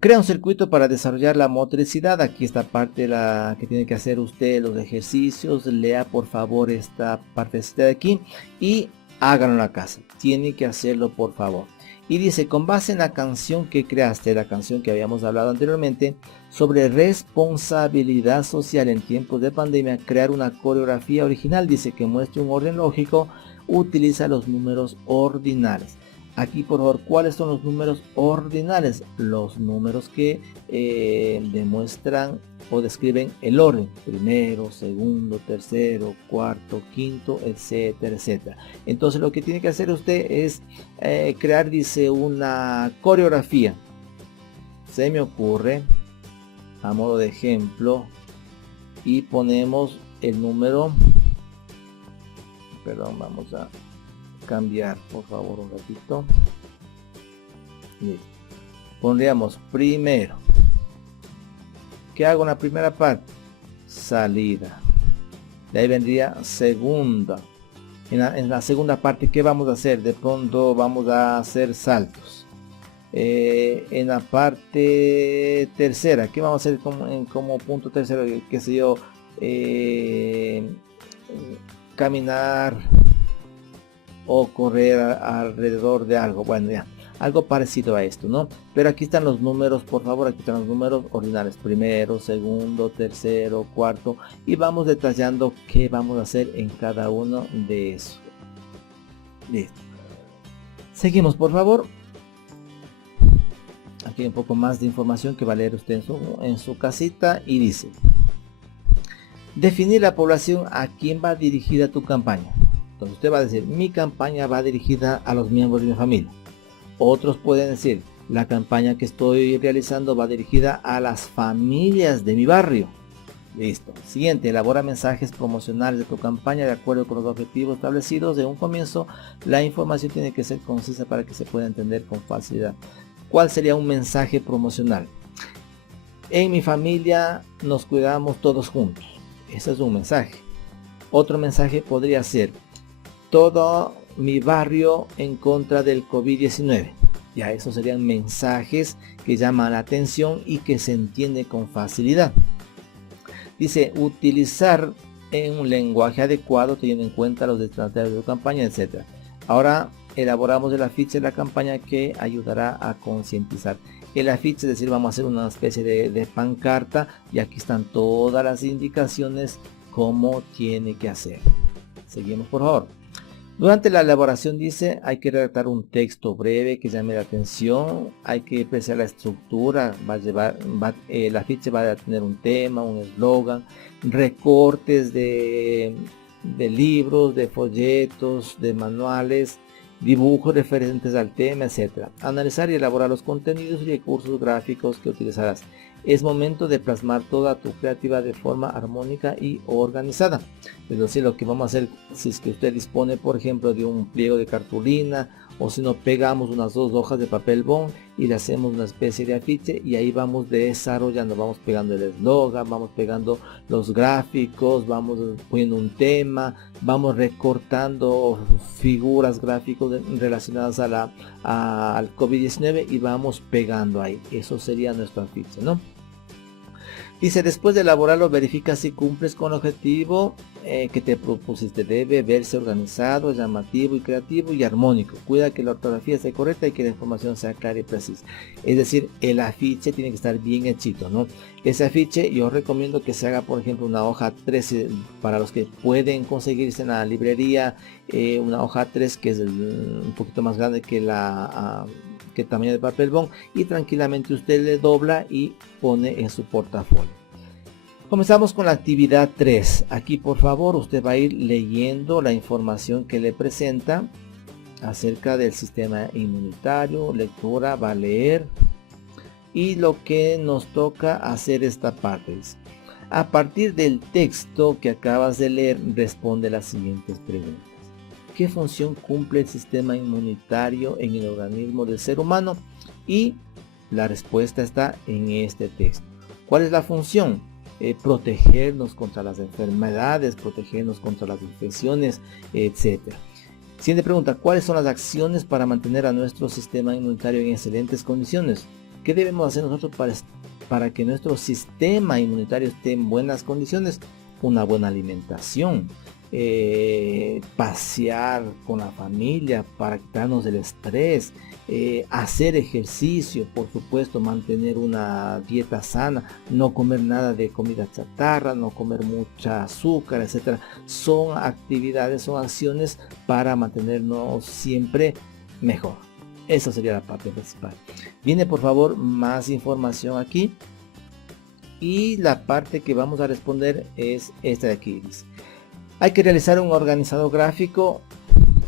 Crea un circuito para desarrollar la motricidad. Aquí esta parte la que tiene que hacer usted, los ejercicios. Lea por favor esta partecita de aquí y háganlo en la casa. Tiene que hacerlo por favor. Y dice, con base en la canción que creaste, la canción que habíamos hablado anteriormente, sobre responsabilidad social en tiempos de pandemia, crear una coreografía original, dice, que muestre un orden lógico, utiliza los números ordinales. Aquí por favor, ¿cuáles son los números ordinales? Los números que demuestran o describen el orden: primero, segundo, tercero, cuarto, quinto, etcétera, etcétera. Entonces lo que tiene que hacer usted es crear, dice, una coreografía. Se me ocurre, a modo de ejemplo, y ponemos el número, perdón, vamos a cambiar por favor un ratito. Listo. Pondríamos primero. ¿Qué hago en la primera parte? Salida. De ahí vendría segunda. En la segunda parte, ¿qué vamos a hacer? De pronto vamos a hacer saltos. En la parte tercera, ¿qué vamos a hacer como punto tercero? ¿Qué sé yo? Caminar o correr alrededor de algo. Bueno, ya, algo parecido a esto, ¿no? Pero aquí están los números, por favor, aquí están los números ordinales: primero, segundo, tercero, cuarto, y vamos detallando qué vamos a hacer en cada uno de esos. Listo. Seguimos, por favor. Aquí hay un poco más de información que va a leer usted en su casita, y dice: definir la población a quien va dirigida tu campaña. Entonces usted va a decir, mi campaña va dirigida a los miembros de mi familia. Otros pueden decir, la campaña que estoy realizando va dirigida a las familias de mi barrio. Listo. Siguiente, elabora mensajes promocionales de tu campaña de acuerdo con los objetivos establecidos. De un comienzo, la información tiene que ser concisa para que se pueda entender con facilidad. ¿Cuál sería un mensaje promocional? En mi familia nos cuidamos todos juntos. Ese es un mensaje. Otro mensaje podría ser, todo mi barrio en contra del COVID-19. Ya, esos serían mensajes que llaman la atención y que se entiende con facilidad. Dice, utilizar en un lenguaje adecuado teniendo en cuenta los destinatarios de tu campaña, etc. Ahora elaboramos el afiche de la campaña que ayudará a concientizar. El afiche, es decir, vamos a hacer una especie de pancarta, y aquí están todas las indicaciones cómo tiene que hacer. Seguimos, por favor. Durante la elaboración, dice, hay que redactar un texto breve que llame la atención, hay que apreciar la estructura, el afiche va a tener un tema, un eslogan, recortes de libros, de folletos, de manuales, dibujos referentes al tema, etc. Analizar y elaborar los contenidos y recursos gráficos que utilizarás. Es momento de plasmar toda tu creatividad de forma armónica y organizada. Es decir, lo que vamos a hacer, si es que usted dispone, por ejemplo, de un pliego de cartulina, o si no, pegamos unas 2 hojas de papel bond y le hacemos una especie de afiche, y ahí vamos desarrollando, vamos pegando el eslogan, vamos pegando los gráficos, vamos poniendo un tema, vamos recortando figuras gráficos relacionadas al COVID-19 y vamos pegando ahí. Eso sería nuestro afiche, ¿no? Dice, después de elaborarlo, verifica si cumples con el objetivo que te propusiste. Debe verse organizado, llamativo y creativo y armónico. Cuida que la ortografía esté correcta y que la información sea clara y precisa. Es decir, el afiche tiene que estar bien hechito, ¿no? Ese afiche yo recomiendo que se haga, por ejemplo, una hoja 3 para los que pueden conseguirse en la librería, una hoja 3 que es un poquito más grande que que el tamaño de papel bond, y tranquilamente usted le dobla y pone en su portafolio. Comenzamos con la actividad 3. Aquí, por favor, usted va a ir leyendo la información que le presenta acerca del sistema inmunitario. Lectura, va a leer. Y lo que nos toca hacer esta parte es, a partir del texto que acabas de leer, responde las siguientes preguntas. ¿Qué función cumple el sistema inmunitario en el organismo del ser humano? Y la respuesta está en este texto. ¿Cuál es la función? Protegernos contra las enfermedades, protegernos contra las infecciones, etc. Siguiente pregunta, ¿cuáles son las acciones para mantener a nuestro sistema inmunitario en excelentes condiciones? ¿Qué debemos hacer nosotros para que nuestro sistema inmunitario esté en buenas condiciones? Una buena alimentación, pasear con la familia para quitarnos del estrés, hacer ejercicio, por supuesto, mantener una dieta sana, no comer nada de comida chatarra, no comer mucha azúcar, etcétera. Son actividades, son acciones para mantenernos siempre mejor. Esa sería la parte principal. Viene, por favor, más información aquí. Y la parte que vamos a responder es esta de aquí. Dice, hay que realizar un organizador gráfico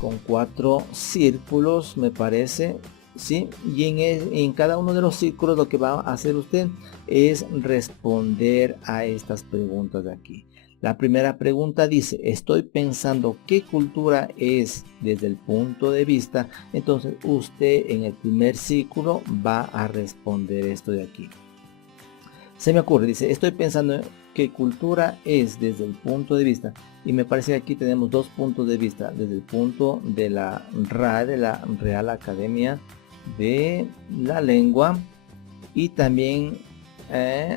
con 4 círculos, me parece. ¿Sí? Y en cada uno de los círculos lo que va a hacer usted es responder a estas preguntas de aquí. La primera pregunta dice, estoy pensando qué cultura es desde el punto de vista. Entonces usted en el primer círculo va a responder esto de aquí. Se me ocurre, dice, estoy pensando qué cultura es desde el punto de vista. Y me parece que aquí tenemos 2 puntos de vista. Desde el punto de la RAE, de la Real Academia de la Lengua, y también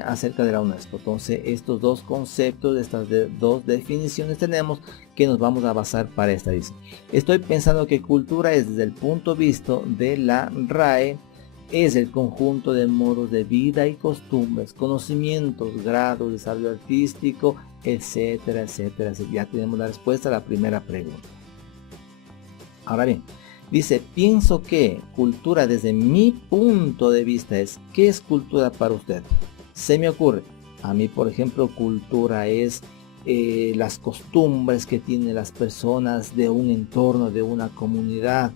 acerca de la UNESCO. Entonces estos 2 conceptos, estas 2 definiciones tenemos que nos vamos a basar para esta. Dice, estoy pensando que cultura es desde el punto de vista de la RAE, es el conjunto de modos de vida y costumbres, conocimientos, grados, desarrollo artístico, etcétera, etcétera. Ya tenemos la respuesta a la primera pregunta. Ahora bien, dice, pienso que cultura desde mi punto de vista es, ¿qué es cultura para usted? Se me ocurre, a mí por ejemplo, cultura es las costumbres que tienen las personas de un entorno, de una comunidad,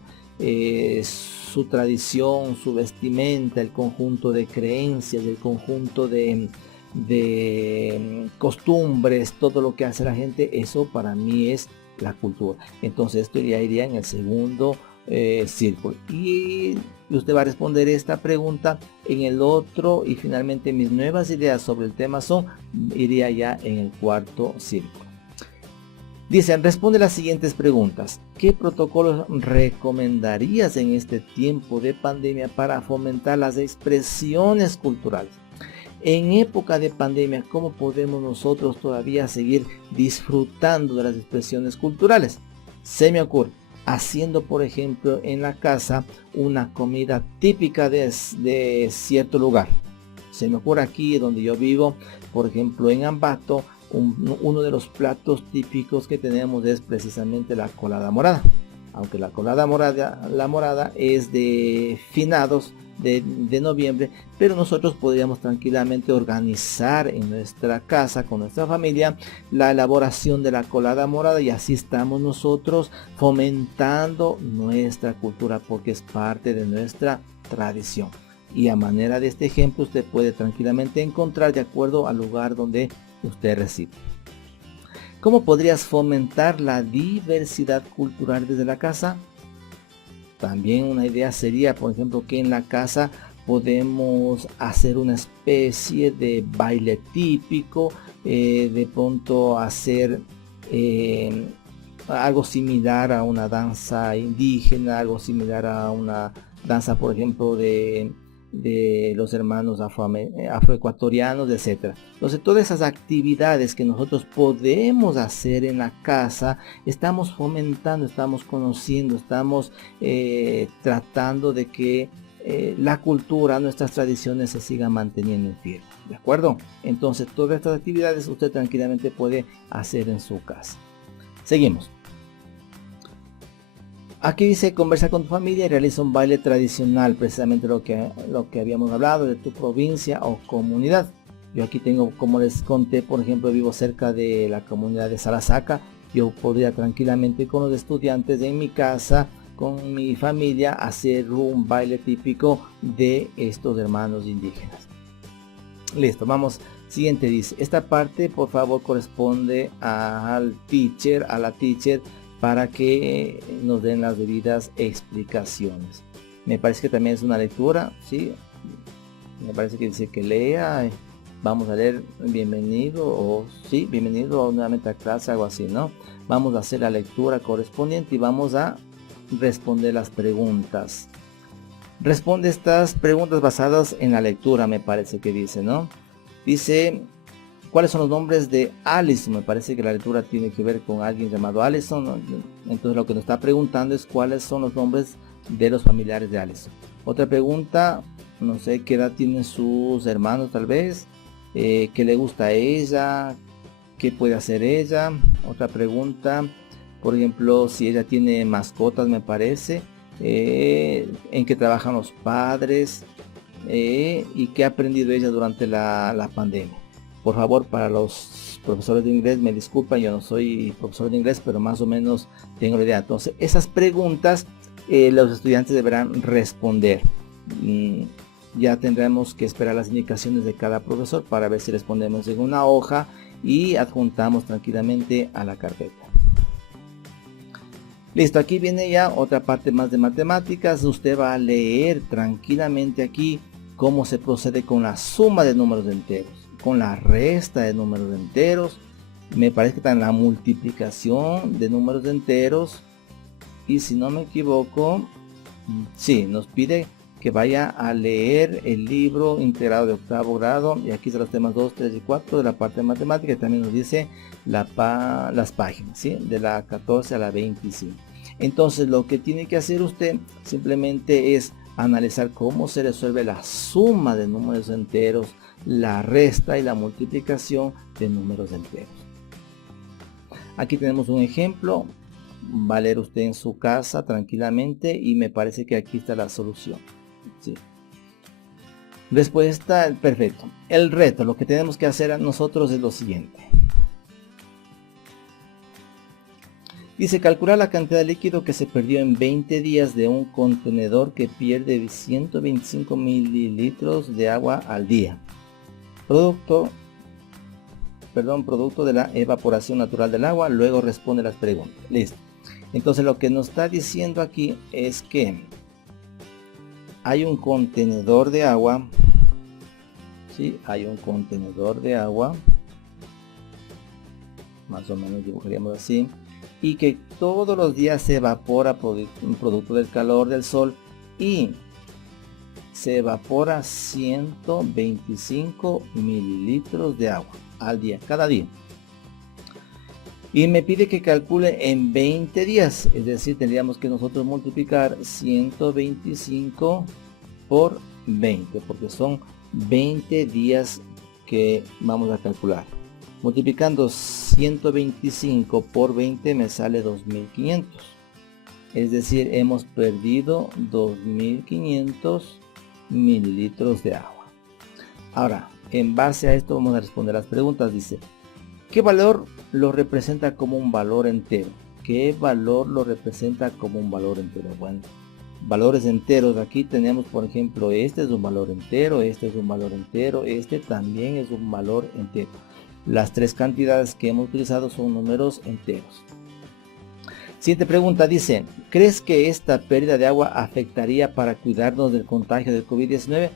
su tradición, su vestimenta, el conjunto de creencias, el conjunto de costumbres, todo lo que hace la gente, eso para mí es la cultura. Entonces esto ya iría en el segundo círculo, y usted va a responder esta pregunta en el otro, y finalmente mis nuevas ideas sobre el tema iría ya en el cuarto círculo. Dicen, responde las siguientes preguntas. ¿Qué protocolos recomendarías en este tiempo de pandemia para fomentar las expresiones culturales? En época de pandemia, ¿cómo podemos nosotros todavía seguir disfrutando de las expresiones culturales? Se me ocurre, haciendo por ejemplo en la casa una comida típica de cierto lugar. Se me ocurre aquí donde yo vivo, por ejemplo en Ambato, uno de los platos típicos que tenemos es precisamente la colada morada. Aunque la colada morada es de finados de noviembre, pero nosotros podríamos tranquilamente organizar en nuestra casa con nuestra familia la elaboración de la colada morada, y así estamos nosotros fomentando nuestra cultura porque es parte de nuestra tradición. Y a manera de este ejemplo usted puede tranquilamente encontrar de acuerdo al lugar donde usted reside. ¿Cómo podrías fomentar la diversidad cultural desde la casa? También una idea sería, por ejemplo, que en la casa podemos hacer una especie de baile típico, de pronto hacer algo similar a una danza indígena, algo similar a una danza, por ejemplo, de de los hermanos afroecuatorianos, etc. Entonces todas esas actividades que nosotros podemos hacer en la casa, estamos fomentando, estamos conociendo, estamos tratando de que la cultura, nuestras tradiciones se sigan manteniendo en pie, ¿de acuerdo? Entonces todas estas actividades usted tranquilamente puede hacer en su casa. Seguimos. Aquí dice, conversa con tu familia y realiza un baile tradicional, precisamente lo que habíamos hablado de tu provincia o comunidad. Yo aquí tengo, como les conté, por ejemplo, vivo cerca de la comunidad de Sarazaca. Yo podría tranquilamente con los estudiantes en mi casa, con mi familia, hacer un baile típico de estos hermanos indígenas. Listo, vamos. Siguiente dice, esta parte por favor corresponde al teacher, a la teacher, para que nos den las debidas explicaciones. Me parece que también es una lectura, ¿sí? Me parece que dice que lea. Vamos a leer bienvenido o sí, bienvenido nuevamente a clase, algo así, ¿no? Vamos a hacer la lectura correspondiente y vamos a responder las preguntas. Responde estas preguntas basadas en la lectura, me parece que dice, ¿no? Dice, ¿cuáles son los nombres de Alison? Me parece que la lectura tiene que ver con alguien llamado Alison, ¿no? Entonces lo que nos está preguntando es cuáles son los nombres de los familiares de Alison. Otra pregunta, no sé qué edad tienen sus hermanos tal vez, qué le gusta a ella, qué puede hacer ella. Otra pregunta, por ejemplo, si ella tiene mascotas, me parece, en qué trabajan los padres y qué ha aprendido ella durante la pandemia. Por favor, para los profesores de inglés, me disculpan, yo no soy profesor de inglés, pero más o menos tengo la idea. Entonces, esas preguntas los estudiantes deberán responder. Ya tendremos que esperar las indicaciones de cada profesor para ver si respondemos en una hoja y adjuntamos tranquilamente a la carpeta. Listo, aquí viene ya otra parte más de matemáticas. Usted va a leer tranquilamente aquí cómo se procede con la suma de números enteros, con la resta de números enteros, me parece que está en la multiplicación de números enteros, y si no me equivoco, sí, nos pide que vaya a leer el libro integrado de octavo grado, y aquí están los temas 2, 3 y 4 de la parte de matemática, y también nos dice las páginas, ¿sí? De la 14 a la 25. Entonces lo que tiene que hacer usted simplemente es analizar cómo se resuelve la suma de números enteros, la resta y la multiplicación de números enteros. Aquí tenemos un ejemplo, va a leer usted en su casa tranquilamente y me parece que aquí está la solución. ¿Sí? Respuesta, perfecto. El reto, lo que tenemos que hacer a nosotros es lo siguiente. Dice, calcular la cantidad de líquido que se perdió en 20 días de un contenedor que pierde 125 mililitros de agua al día. Producto de la evaporación natural del agua. Luego responde las preguntas. Listo. Entonces lo que nos está diciendo aquí es que hay un contenedor de agua. ¿Sí? Hay un contenedor de agua. Más o menos dibujaríamos así. Y que todos los días se evapora producto del calor del sol y se evapora 125 mililitros de agua al día, cada día. Y me pide que calcule en 20 días, es decir, tendríamos que nosotros multiplicar 125 por 20, porque son 20 días que vamos a calcular. Multiplicando 125 por 20 me sale 2500. Es decir, hemos perdido 2500 mililitros de agua. Ahora, en base a esto vamos a responder las preguntas. Dice, ¿qué valor lo representa como un valor entero? ¿Qué valor lo representa como un valor entero? Bueno, valores enteros, aquí tenemos por ejemplo, este es un valor entero, este es un valor entero, este también es un valor entero. Las tres cantidades que hemos utilizado son números enteros. Siguiente pregunta dice, ¿crees que esta pérdida de agua afectaría para cuidarnos del contagio del COVID-19?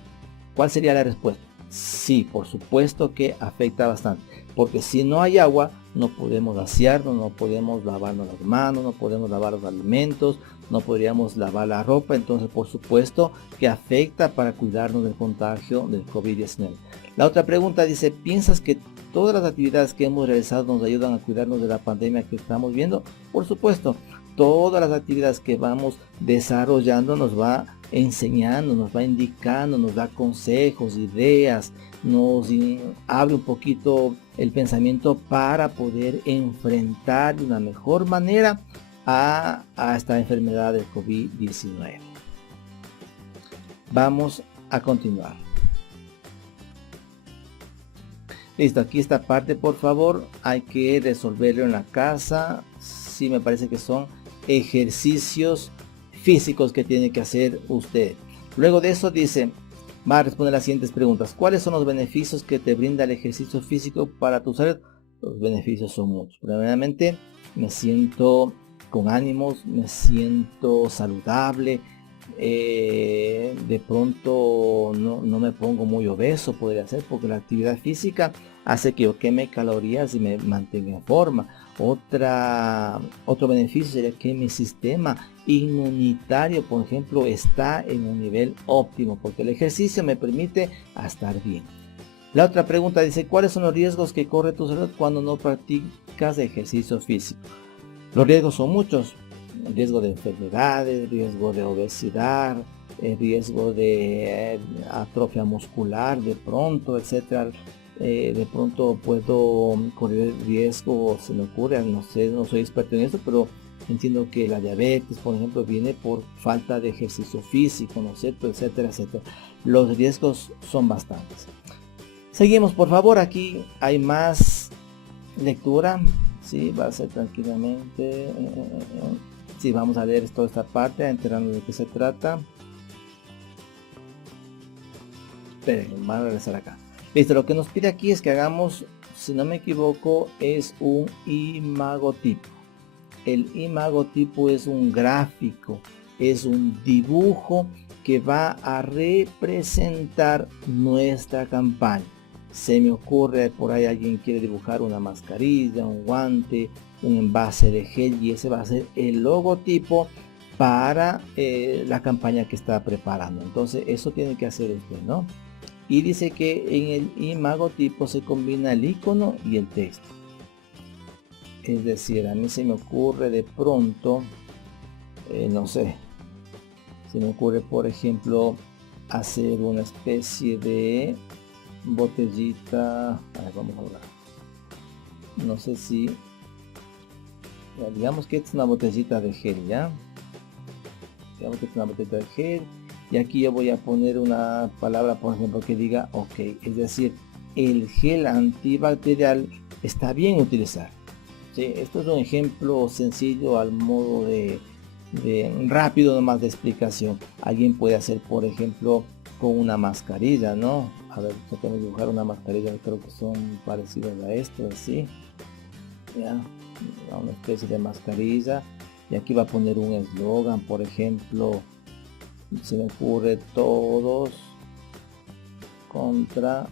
¿Cuál sería la respuesta? Sí, por supuesto que afecta bastante, porque si no hay agua no podemos asearnos, no podemos lavarnos las manos, no podemos lavar los alimentos, no podríamos lavar la ropa, entonces por supuesto que afecta para cuidarnos del contagio del COVID-19. La otra pregunta dice, ¿piensas que todas las actividades que hemos realizado nos ayudan a cuidarnos de la pandemia que estamos viendo? Por supuesto, todas las actividades que vamos desarrollando nos va enseñando, nos va indicando, nos da consejos, ideas, nos abre un poquito el pensamiento para poder enfrentar de una mejor manera a esta enfermedad del COVID-19. Vamos a continuar. Listo, aquí esta parte por favor hay que resolverlo en la casa. Sí, me parece que son ejercicios físicos que tiene que hacer usted. Luego de eso dice, va a responder las siguientes preguntas. ¿Cuáles son los beneficios que te brinda el ejercicio físico para tu salud? Los beneficios son muchos. Primeramente, me siento con ánimos, me siento saludable, de pronto no me pongo muy obeso, podría ser, porque la actividad física hace que yo queme calorías y me mantenga en forma. Otro beneficio sería que mi sistema inmunitario, por ejemplo, está en un nivel óptimo, porque el ejercicio me permite estar bien. La otra pregunta dice, ¿cuáles son los riesgos que corre tu salud cuando no practicas ejercicio físico? Los riesgos son muchos. El riesgo de enfermedades, riesgo de obesidad, el riesgo de atrofia muscular de pronto, etcétera. De pronto puedo correr riesgo, se me ocurre, no sé, no soy experto en eso, pero entiendo que la diabetes, por ejemplo, viene por falta de ejercicio físico, ¿no es cierto?, etcétera, etcétera. Los riesgos son bastantes. Seguimos, por favor, aquí hay más lectura, sí, va a ser tranquilamente. Sí, vamos a leer toda esta parte, enterando de qué se trata. Esperen, vamos a regresar acá. Listo, lo que nos pide aquí es que hagamos, si no me equivoco, es un imagotipo. El imagotipo es un gráfico, es un dibujo que va a representar nuestra campaña. Se me ocurre, por ahí alguien quiere dibujar una mascarilla, un guante, un envase de gel, y ese va a ser el logotipo para la campaña que está preparando. Entonces eso tiene que hacer usted, ¿no? Y dice que en el imagotipo se combina el icono y el texto. Es decir, a mí se me ocurre de pronto, no sé, se me ocurre por ejemplo hacer una especie de botellita. A ver, vamos a hablar. No sé si, digamos que es una botellita de gel, ¿ya? Digamos que es una botellita de gel. Y aquí yo voy a poner una palabra, por ejemplo, que diga OK. Es decir, el gel antibacterial está bien utilizar. ¿Sí? Esto es un ejemplo sencillo al modo de rápido nomás de explicación. Alguien puede hacer, por ejemplo, con una mascarilla, ¿no? A ver, tengo que dibujar una mascarilla, creo que son parecidas a esto, así. ¿Ya? Una especie de mascarilla. Y aquí va a poner un eslogan, por ejemplo, se me ocurre todos contra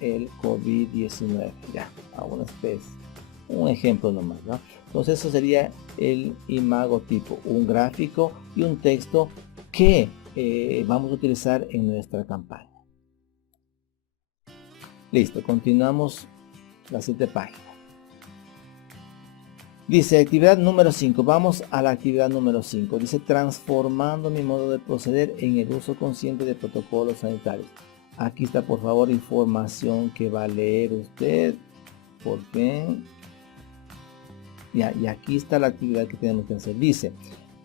el COVID-19. Ya, a una especie, un ejemplo nomás, ¿no? Entonces eso sería el imagotipo, un gráfico y un texto que vamos a utilizar en nuestra campaña. Listo, continuamos la siguiente página. Dice actividad número 5, vamos a la actividad número 5, dice transformando mi modo de proceder en el uso consciente de protocolos sanitarios. Aquí está por favor información que va a leer usted, porque ya, y aquí está la actividad que tenemos que hacer. Dice,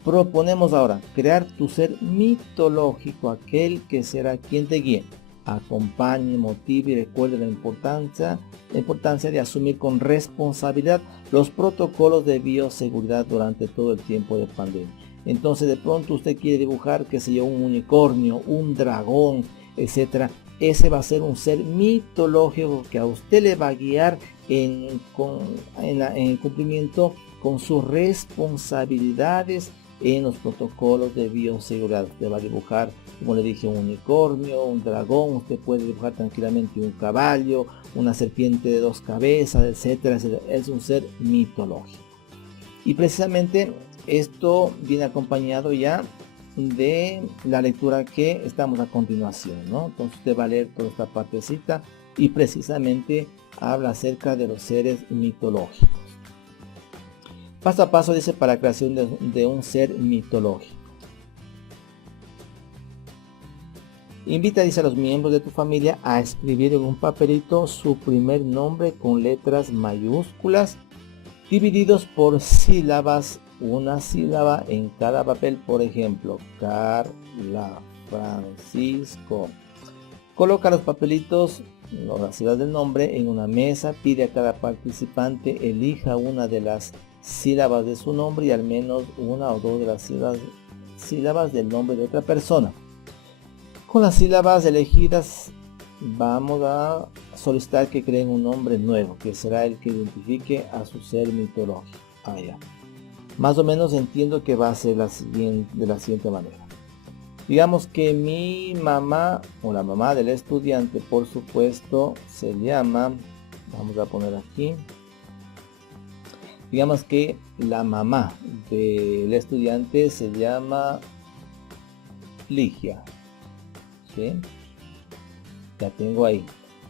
proponemos ahora crear tu ser mitológico, aquel que será quien te guíe, acompañe, motive y recuerde la importancia de asumir con responsabilidad los protocolos de bioseguridad durante todo el tiempo de pandemia. Entonces de pronto usted quiere dibujar, qué sé yo, un unicornio, un dragón, etcétera. Ese va a ser un ser mitológico que a usted le va a guiar en el cumplimiento con sus responsabilidades en los protocolos de bioseguridad. Usted va a dibujar, como le dije, un unicornio, un dragón, usted puede dibujar tranquilamente un caballo, una serpiente de 2 cabezas, etcétera, etcétera. Es un ser mitológico. Y precisamente Esto viene acompañado ya de la lectura que estamos a continuación, ¿no? Entonces usted va a leer toda esta partecita y precisamente habla acerca de los seres mitológicos. Paso a paso dice para la creación de un ser mitológico. Invita, dice, a los miembros de tu familia a escribir en un papelito su primer nombre con letras mayúsculas, divididos por sílabas, una sílaba en cada papel. Por ejemplo, Carla, Francisco. Coloca los papelitos, las sílabas del nombre, en una mesa. Pide a cada participante elija una de las sílabas de su nombre y al menos una o dos de las sílabas del nombre de otra persona. Con las sílabas elegidas vamos a solicitar que creen un nombre nuevo, que será el que identifique a su ser mitológico. Más o menos entiendo que va a ser de la siguiente manera. Digamos que mi mamá o la mamá del estudiante, por supuesto, se llama, vamos a poner aquí, digamos que la mamá del estudiante se llama Ligia. ¿Sí? Ya tengo ahí.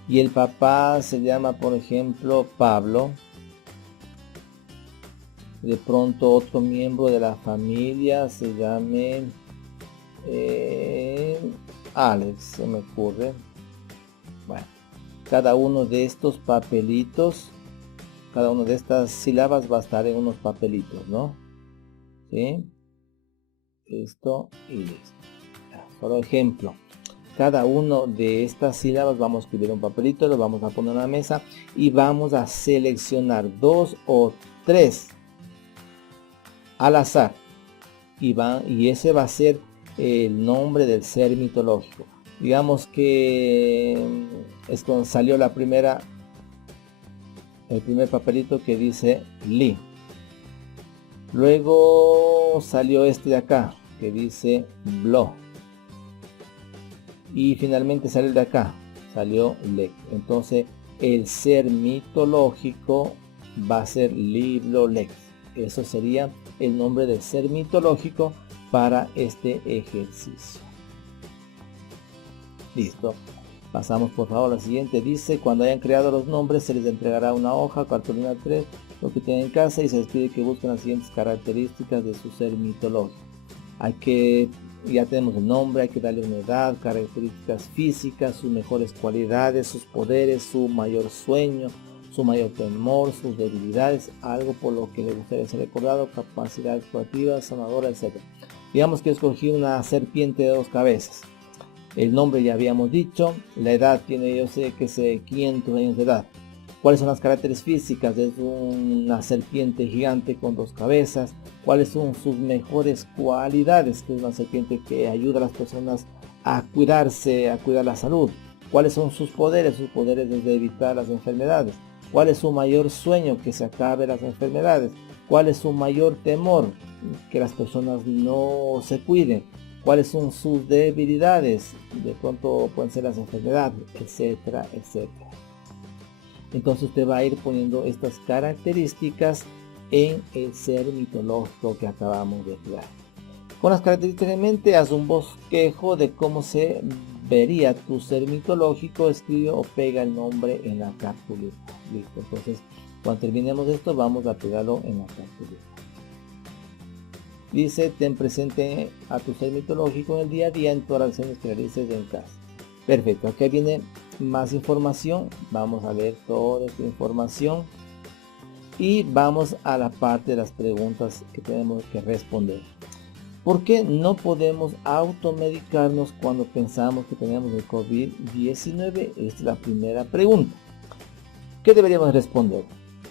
Y el papá se llama, por ejemplo, Pablo. De pronto otro miembro de la familia se llame Alex, se me ocurre. Bueno, cada uno de estos papelitos, cada una de estas sílabas va a estar en unos papelitos, ¿no? ¿Sí? Esto y listo. Solo ejemplo. Cada uno de estas sílabas vamos a escribir un papelito, lo vamos a poner en la mesa y vamos a seleccionar 2 o 3 al azar. Y ese va a ser el nombre del ser mitológico. Digamos que es cuando salió el primer papelito que dice Li. Luego salió este de acá que dice Blo. Y finalmente salió el de acá, salió Lek. Entonces el ser mitológico va a ser Liblo-Lex. Eso sería el nombre del ser mitológico para este ejercicio. Listo. Pasamos por favor a la siguiente. Dice, cuando hayan creado los nombres se les entregará una hoja, cartulina 3, lo que tienen en casa, y se les pide que busquen las siguientes características de su ser mitológico. Ya tenemos el nombre, hay que darle una edad, características físicas, sus mejores cualidades, sus poderes, su mayor sueño, su mayor temor, sus debilidades, algo por lo que le gustaría ser recordado, capacidades creativas, sanadora, etc. Digamos que escogí una serpiente de 2 cabezas. El nombre ya habíamos dicho, la edad tiene, yo sé que es 500 años de edad. ¿Cuáles son las características físicas? Es una serpiente gigante con 2 cabezas. ¿Cuáles son sus mejores cualidades? Que es una serpiente que ayuda a las personas a cuidarse, a cuidar la salud. ¿Cuáles son sus poderes? Sus poderes es de evitar las enfermedades. ¿Cuál es su mayor sueño? Que se acabe las enfermedades. ¿Cuál es su mayor temor? Que las personas no se cuiden. ¿Cuáles son sus debilidades? De pronto pueden ser las enfermedades, etcétera, etcétera. Entonces usted va a ir poniendo estas características en el ser mitológico que acabamos de crear. Con las características en mente, haz un bosquejo de cómo se vería tu ser mitológico, escribe o pega el nombre en la cartulina. Listo, entonces cuando terminemos esto vamos a pegarlo en la cartulina. Dice, ten presente a tu ser mitológico en el día a día en todas las acciones que realices en casa. Perfecto, aquí viene más información, vamos a ver toda esta información y vamos a la parte de las preguntas que tenemos que responder. ¿Por qué no podemos automedicarnos cuando pensamos que tenemos el COVID-19? Esta es la primera pregunta. ¿Qué deberíamos responder?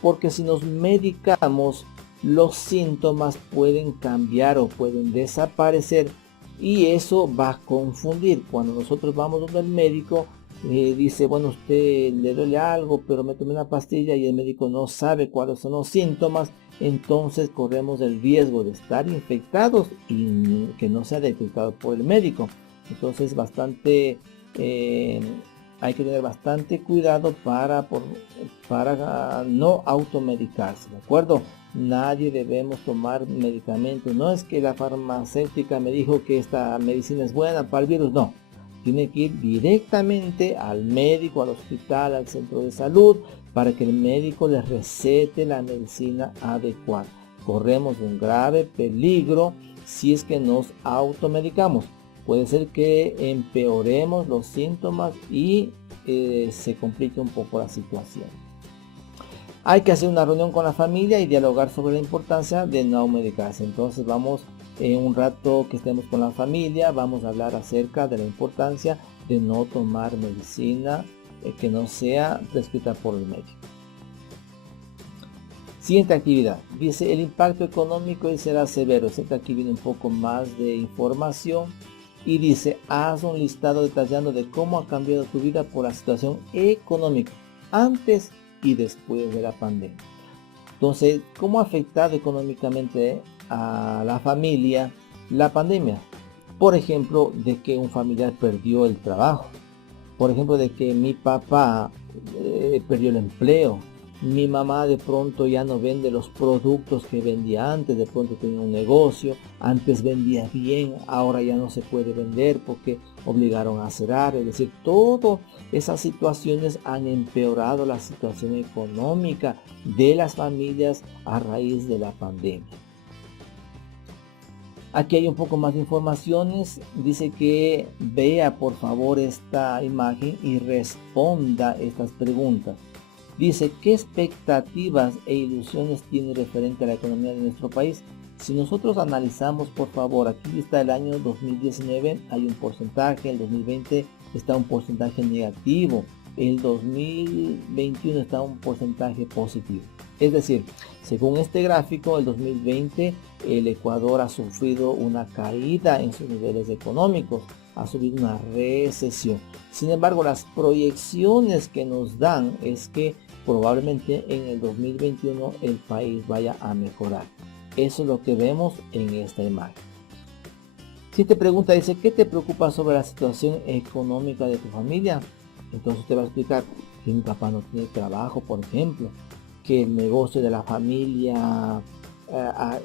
Porque si nos medicamos, los síntomas pueden cambiar o pueden desaparecer y eso va a confundir. Cuando nosotros vamos donde el médico, dice, bueno, usted le duele algo, pero me tomé una pastilla y el médico no sabe cuáles son los síntomas, entonces corremos el riesgo de estar infectados y que no sea detectado por el médico. Entonces es bastante hay que tener bastante cuidado para no automedicarse, ¿de acuerdo? Nadie debemos tomar medicamentos. No es que la farmacéutica me dijo que esta medicina es buena para el virus, no. Tiene que ir directamente al médico, al hospital, al centro de salud, para que el médico le recete la medicina adecuada. Corremos un grave peligro si es que nos automedicamos. Puede ser que empeoremos los síntomas y se complique un poco la situación. Hay que hacer una reunión con la familia y dialogar sobre la importancia de no medicarse. Entonces vamos, en un rato que estemos con la familia, vamos a hablar acerca de la importancia de no tomar medicina que no sea prescrita por el médico. Siguiente actividad. Dice, el impacto económico será severo. Aquí viene un poco más de información. Y dice, haz un listado detallando de cómo ha cambiado tu vida por la situación económica antes y después de la pandemia. Entonces, ¿cómo ha afectado económicamente a la familia la pandemia? Por ejemplo, de que un familiar perdió el trabajo. Por ejemplo, de que mi papá perdió el empleo. Mi mamá de pronto ya no vende los productos que vendía antes, de pronto tenía un negocio, antes vendía bien, ahora ya no se puede vender porque obligaron a cerrar. Es decir, todas esas situaciones han empeorado la situación económica de las familias a raíz de la pandemia. Aquí hay un poco más de informaciones. Dice que vea por favor esta imagen y responda estas preguntas. Dice, ¿qué expectativas e ilusiones tiene referente a la economía de nuestro país? Si nosotros analizamos, por favor, aquí está el año 2019, hay un porcentaje, el 2020 está un porcentaje negativo, el 2021 está un porcentaje positivo. Es decir, según este gráfico, el 2020 el Ecuador ha sufrido una caída en sus niveles económicos, ha sufrido una recesión. Sin embargo, las proyecciones que nos dan es que probablemente en el 2021 el país vaya a mejorar. Eso es lo que vemos en esta imagen. Si te pregunta, dice, ¿qué te preocupa sobre la situación económica de tu familia? Entonces te va a explicar que mi papá no tiene trabajo, por ejemplo, que el negocio de la familia ha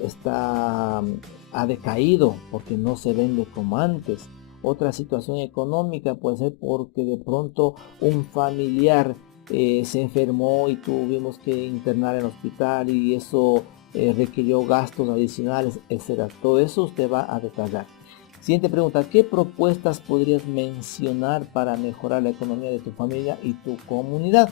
decaído porque no se vende como antes. Otra situación económica puede ser porque de pronto un familiar se enfermó y tuvimos que internar en el hospital y eso requirió gastos adicionales, etc. Todo eso usted va a detallar. Siguiente pregunta, ¿qué propuestas podrías mencionar para mejorar la economía de tu familia y tu comunidad?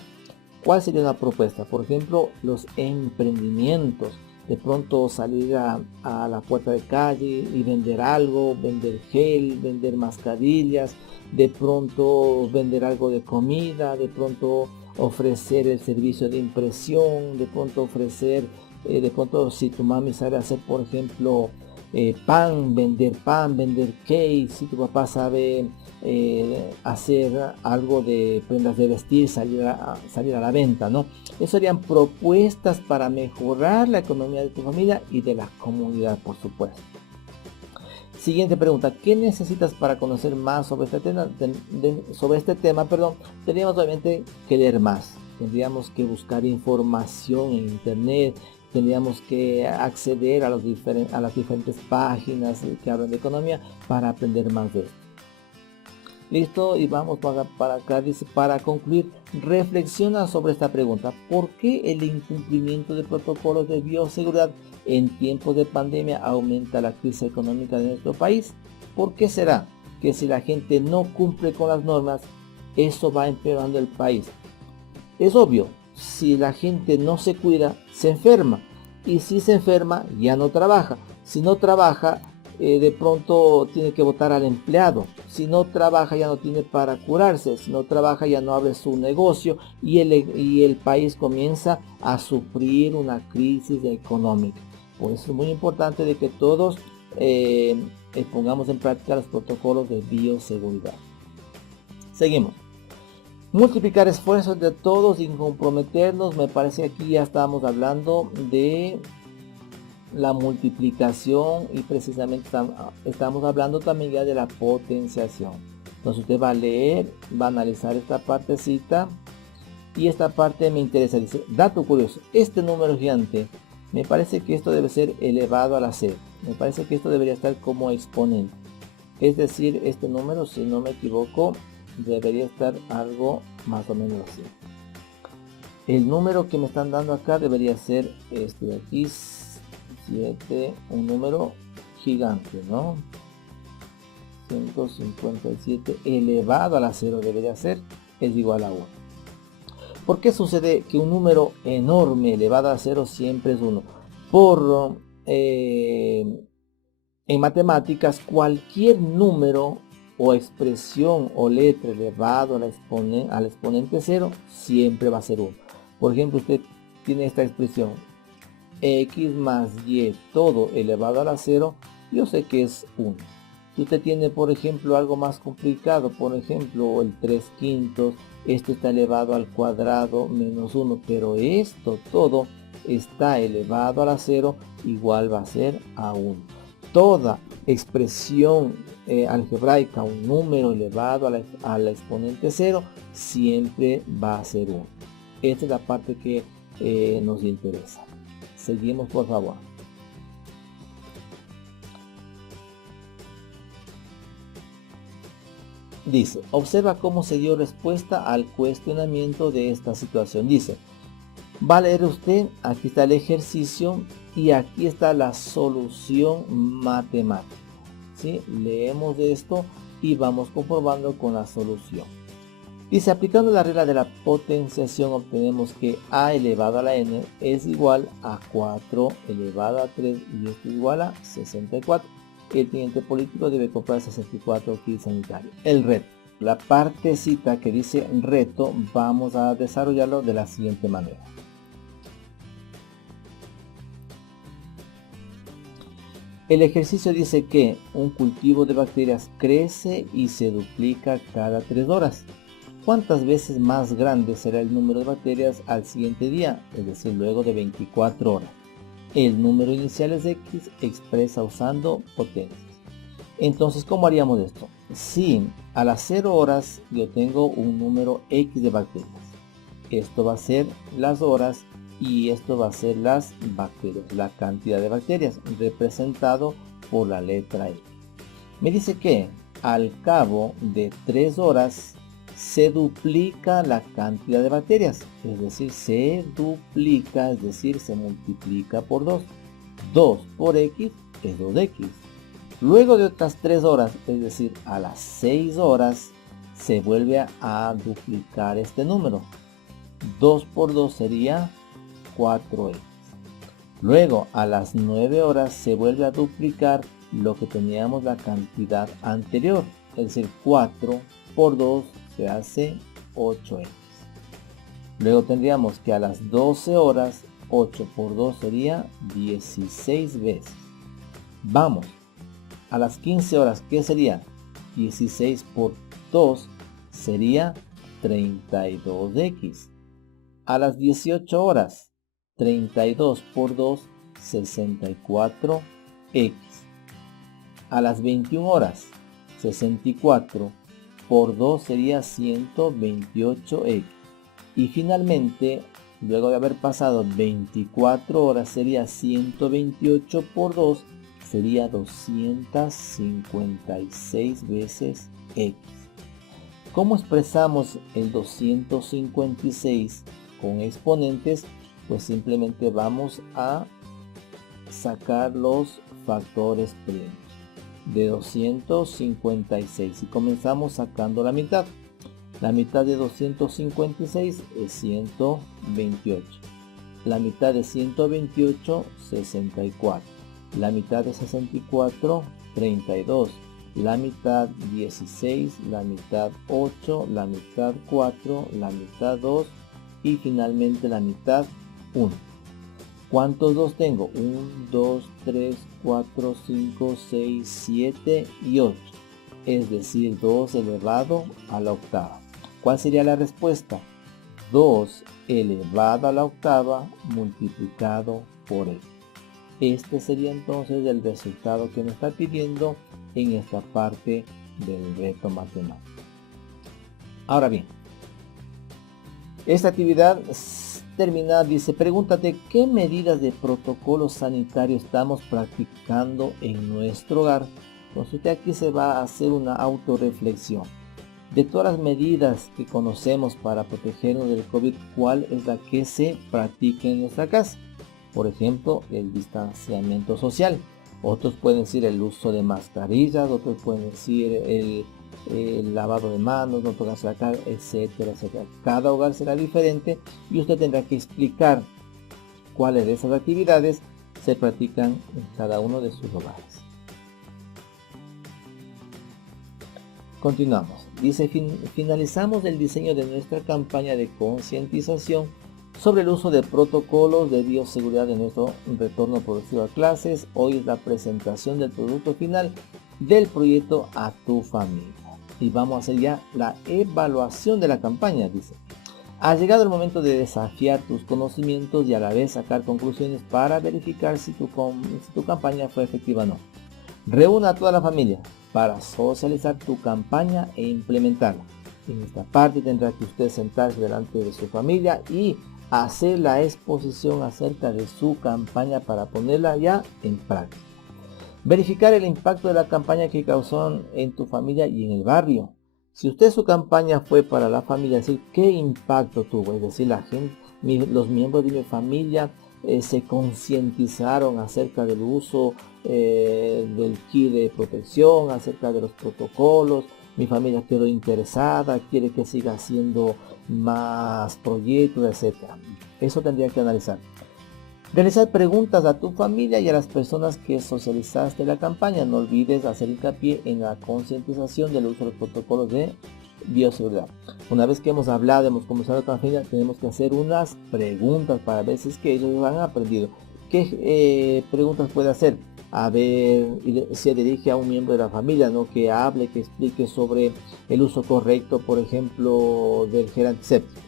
¿Cuál sería una propuesta? Por ejemplo, los emprendimientos. De pronto salir a la puerta de calle y vender algo, vender gel, vender mascarillas, de pronto vender algo de comida, de pronto ofrecer el servicio de impresión, de pronto ofrecer, si tu mami sabe hacer, por ejemplo, pan, vender cake, si tu papá sabe hacer algo de prendas de vestir, salir a la venta, ¿no? Esas serían propuestas para mejorar la economía de tu familia y de la comunidad, por supuesto. Siguiente pregunta, ¿qué necesitas para conocer más sobre este tema? Tendríamos obviamente que leer más, tendríamos que buscar información en internet, tendríamos que acceder a las diferentes páginas que hablan de economía para aprender más de esto. Listo, y vamos para acá, dice, para concluir, reflexiona sobre esta pregunta. ¿Por qué el incumplimiento de protocolos de bioseguridad en tiempos de pandemia aumenta la crisis económica de nuestro país? ¿Por qué será que si la gente no cumple con las normas, eso va empeorando el país? Es obvio, si la gente no se cuida, se enferma. Y si se enferma, ya no trabaja. Si no trabaja, de pronto tiene que votar al empleado. Si no trabaja, ya no tiene para curarse. Si no trabaja, ya no abre su negocio y el país comienza a sufrir una crisis económica. Por eso es muy importante de que todos pongamos en práctica los protocolos de bioseguridad. Seguimos. Multiplicar esfuerzos de todos sin comprometernos. Me parece que aquí ya estamos hablando de la multiplicación y precisamente estamos hablando también ya de la potenciación. Entonces usted va a leer, va a analizar esta partecita y esta parte me interesa. Dice, dato curioso, este número gigante, me parece que esto debe ser elevado a la 0. Me parece que esto debería estar como exponente. Es decir, este número, si no me equivoco, debería estar algo más o menos así. El número que me están dando acá debería ser este de aquí, 7, un número gigante, ¿no? 157 elevado a la 0 debería ser, es igual a 1. ¿Por qué sucede que un número enorme elevado a 0 siempre es 1? Por en matemáticas, cualquier número o expresión o letra elevado al exponente 0 siempre va a ser 1. Por ejemplo, usted tiene esta expresión x más y todo elevado a la 0, yo sé que es 1. Si usted tiene, por ejemplo, algo más complicado, por ejemplo, el 3/5, esto está elevado al cuadrado menos 1, pero esto todo está elevado a la 0, igual va a ser a 1. Toda expresión algebraica, un número elevado a la exponente 0, siempre va a ser 1. Esta es la parte que nos interesa. Seguimos, por favor. Dice, observa cómo se dio respuesta al cuestionamiento de esta situación. Dice, va a leer usted, aquí está el ejercicio y aquí está la solución matemática. ¿Sí? Leemos esto y vamos comprobando con la solución. Dice, aplicando la regla de la potenciación obtenemos que a elevado a la n es igual a 4 elevado a 3 y esto es igual a 64. El teniente político debe comprar 64 kits sanitarios. El reto. La partecita que dice reto vamos a desarrollarlo de la siguiente manera. El ejercicio dice que un cultivo de bacterias crece y se duplica cada 3 horas. ¿Cuántas veces más grande será el número de bacterias al siguiente día? Es decir, luego de 24 horas. El número inicial es x, expresa usando potencias. Entonces, ¿cómo haríamos esto? Si a las 0 horas yo tengo un número x de bacterias, esto va a ser las horas y esto va a ser las bacterias, la cantidad de bacterias representado por la letra X. Me dice que al cabo de 3 horas se duplica la cantidad de bacterias, es decir, se duplica, es decir, se multiplica por 2. 2 por x es 2x. Luego de otras 3 horas, es decir, a las 6 horas, se vuelve a duplicar este número. 2 por 2 sería 4x. Luego a las 9 horas se vuelve a duplicar lo que teníamos la cantidad anterior, es decir, 4 por 2 se hace 8x. Luego tendríamos que a las 12 horas 8 por 2 sería 16 veces. Vamos, a las 15 horas, ¿qué sería? 16 por 2 sería 32x. A las 18 horas, 32 por 2, 64x. A las 21 horas, 64 por 2 sería 128x. Y finalmente, luego de haber pasado 24 horas, sería 128 por 2, sería 256 veces x. ¿Cómo expresamos el 256 con exponentes? Pues simplemente vamos a sacar los factores primos de 256 y comenzamos sacando la mitad. La mitad de 256 es 128. La mitad de 128, 64. La mitad de 64, 32. La mitad 16, la mitad 8, la mitad 4, la mitad 2 y finalmente la mitad 1. ¿Cuántos 2 tengo? 1, 2, 3, 4, 5, 6, 7 y 8. Es decir, 2 elevado a la octava. ¿Cuál sería la respuesta? 2 elevado a la octava multiplicado por x. Este sería entonces el resultado que nos está pidiendo en esta parte del reto matemático. Ahora bien, esta actividad termina, dice, pregúntate qué medidas de protocolo sanitario estamos practicando en nuestro hogar. Entonces usted aquí se va a hacer una autorreflexión. De todas las medidas que conocemos para protegernos del COVID, ¿cuál es la que se practica en nuestra casa? Por ejemplo, el distanciamiento social. Otros pueden decir el uso de mascarillas, otros pueden decir el lavado de manos, no tocarse la cara, etcétera, etcétera. Cada hogar será diferente y usted tendrá que explicar cuáles de esas actividades se practican en cada uno de sus hogares. Continuamos. Dice, finalizamos el diseño de nuestra campaña de concientización sobre el uso de protocolos de bioseguridad en nuestro retorno progresivo a clases. Hoy es la presentación del producto final del proyecto a tu familia. Y vamos a hacer ya la evaluación de la campaña, dice. Ha llegado el momento de desafiar tus conocimientos y a la vez sacar conclusiones para verificar si tu campaña fue efectiva o no. Reúna a toda la familia para socializar tu campaña e implementarla. En esta parte tendrá que usted sentarse delante de su familia y hacer la exposición acerca de su campaña para ponerla ya en práctica. Verificar el impacto de la campaña que causó en tu familia y en el barrio. Si su campaña fue para la familia, es decir, ¿qué impacto tuvo? Es decir, la gente, los miembros de mi familia se concientizaron acerca del uso del kit de protección, acerca de los protocolos. Mi familia quedó interesada, quiere que siga haciendo más proyectos, etc. Eso tendría que analizar. Realizar preguntas a tu familia y a las personas que socializaste la campaña. No olvides hacer hincapié en la concientización del uso de los protocolos de bioseguridad. Una vez que hemos hablado, hemos conversado con la familia, tenemos que hacer unas preguntas para ver si es que ellos han aprendido. ¿Qué preguntas puede hacer? A ver, se dirige a un miembro de la familia, ¿no? Que hable, que explique sobre el uso correcto, por ejemplo, del gel antiséptico.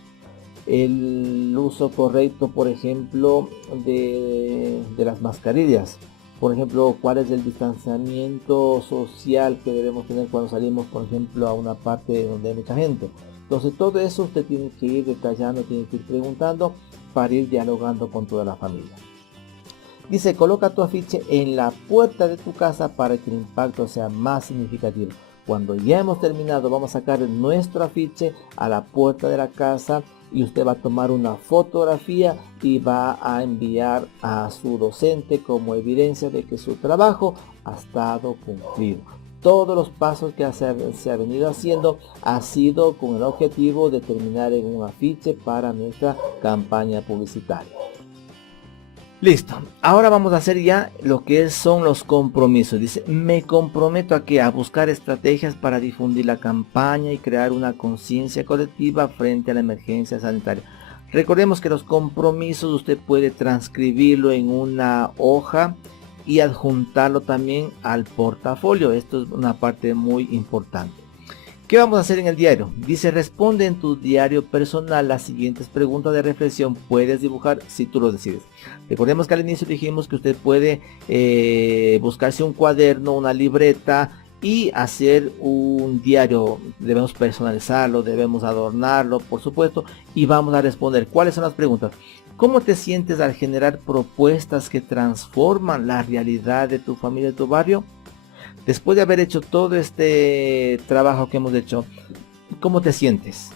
El uso correcto, por ejemplo, de las mascarillas. Por ejemplo, cuál es el distanciamiento social que debemos tener cuando salimos, por ejemplo, a una parte donde hay mucha gente. Entonces, todo eso usted tiene que ir detallando, tiene que ir preguntando para ir dialogando con toda la familia. Dice, coloca tu afiche en la puerta de tu casa para que el impacto sea más significativo. Cuando ya hemos terminado, vamos a sacar nuestro afiche a la puerta de la casa y usted va a tomar una fotografía y va a enviar a su docente como evidencia de que su trabajo ha estado cumplido. Todos los pasos que se ha venido haciendo ha sido con el objetivo de terminar en un afiche para nuestra campaña publicitaria. Listo, ahora vamos a hacer ya lo que son los compromisos. Dice, me comprometo a buscar estrategias para difundir la campaña y crear una conciencia colectiva frente a la emergencia sanitaria. Recordemos que los compromisos usted puede transcribirlo en una hoja y adjuntarlo también al portafolio. Esto es una parte muy importante. ¿Qué vamos a hacer en el diario? Dice, responde en tu diario personal las siguientes preguntas de reflexión. Puedes dibujar si tú lo decides. Recordemos que al inicio dijimos que usted puede buscarse un cuaderno, una libreta y hacer un diario. Debemos personalizarlo, debemos adornarlo, por supuesto, y vamos a responder. ¿Cuáles son las preguntas? ¿Cómo te sientes al generar propuestas que transforman la realidad de tu familia, de tu barrio? Después de haber hecho todo este trabajo que hemos hecho, ¿cómo te sientes?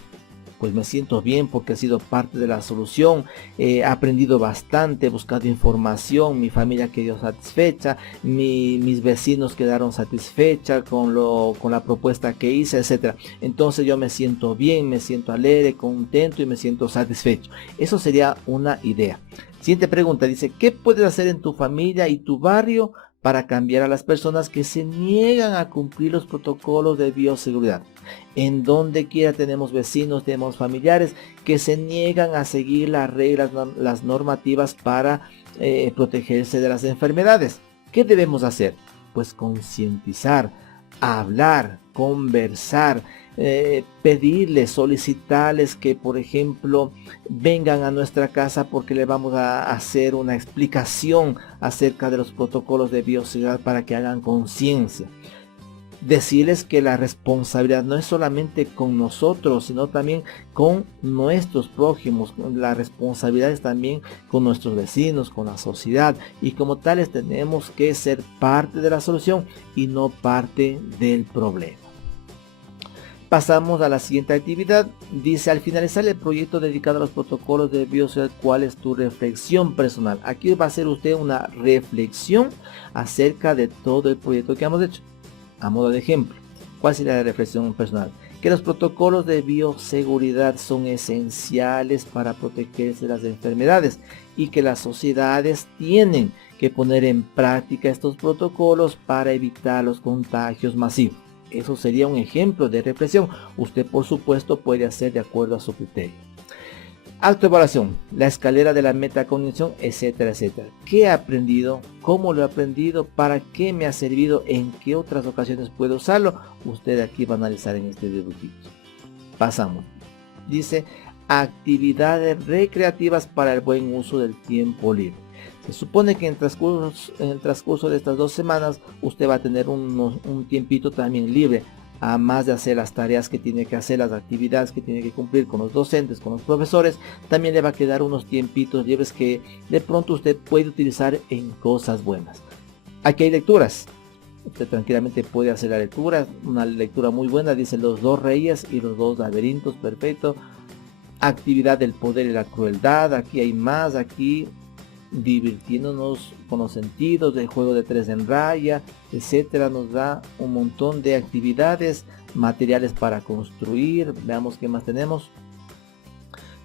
Pues me siento bien porque he sido parte de la solución, he aprendido bastante, he buscado información, mi familia quedó satisfecha, mis vecinos quedaron satisfechos con la propuesta que hice, etc. Entonces yo me siento bien, me siento alegre, contento y me siento satisfecho. Eso sería una idea. Siguiente pregunta, dice, ¿qué puedes hacer en tu familia y tu barrio para cambiar a las personas que se niegan a cumplir los protocolos de bioseguridad? En donde quiera tenemos vecinos, tenemos familiares que se niegan a seguir las reglas, las normativas para protegerse de las enfermedades. ¿Qué debemos hacer? Pues concientizar, hablar, conversar, pedirles, solicitarles que, por ejemplo, vengan a nuestra casa porque le vamos a hacer una explicación acerca de los protocolos de bioseguridad para que hagan conciencia. decirles que la responsabilidad no es solamente con nosotros, sino también con nuestros prójimos. La responsabilidad es también con nuestros vecinos, con la sociedad, y como tales tenemos que ser parte de la solución y no parte del problema. Pasamos a la siguiente actividad. Dice: al finalizar el proyecto dedicado a los protocolos de bioseguridad, ¿cuál es tu reflexión personal? Aquí va a hacer usted una reflexión acerca de todo el proyecto que hemos hecho. A modo de ejemplo, ¿cuál sería la reflexión personal? Que los protocolos de bioseguridad son esenciales para protegerse de las enfermedades y que las sociedades tienen que poner en práctica estos protocolos para evitar los contagios masivos. Eso sería un ejemplo de reflexión. Usted, por supuesto, puede hacer de acuerdo a su criterio. Autoevaluación, la escalera de la metacognición, etcétera, etcétera. ¿Qué he aprendido? ¿Cómo lo he aprendido? ¿Para qué me ha servido? ¿En qué otras ocasiones puedo usarlo? Usted aquí va a analizar en este dibujito. Pasamos. Dice: actividades recreativas para el buen uso del tiempo libre. Se supone que en el transcurso de estas 2 semanas usted va a tener un tiempito también libre, a más de hacer las tareas que tiene que hacer, las actividades que tiene que cumplir con los docentes, con los profesores. También le va a quedar unos tiempitos libres que de pronto usted puede utilizar en cosas buenas. Aquí hay lecturas. Usted tranquilamente puede hacer la lectura, una lectura muy buena, dice Los 2 reyes y los 2 laberintos, perfecto. Actividad del poder y la crueldad, aquí hay más, aquí divirtiéndonos con los sentidos, del juego de 3 en raya, etcétera. Nos da un montón de actividades, materiales para construir. Veamos qué más tenemos.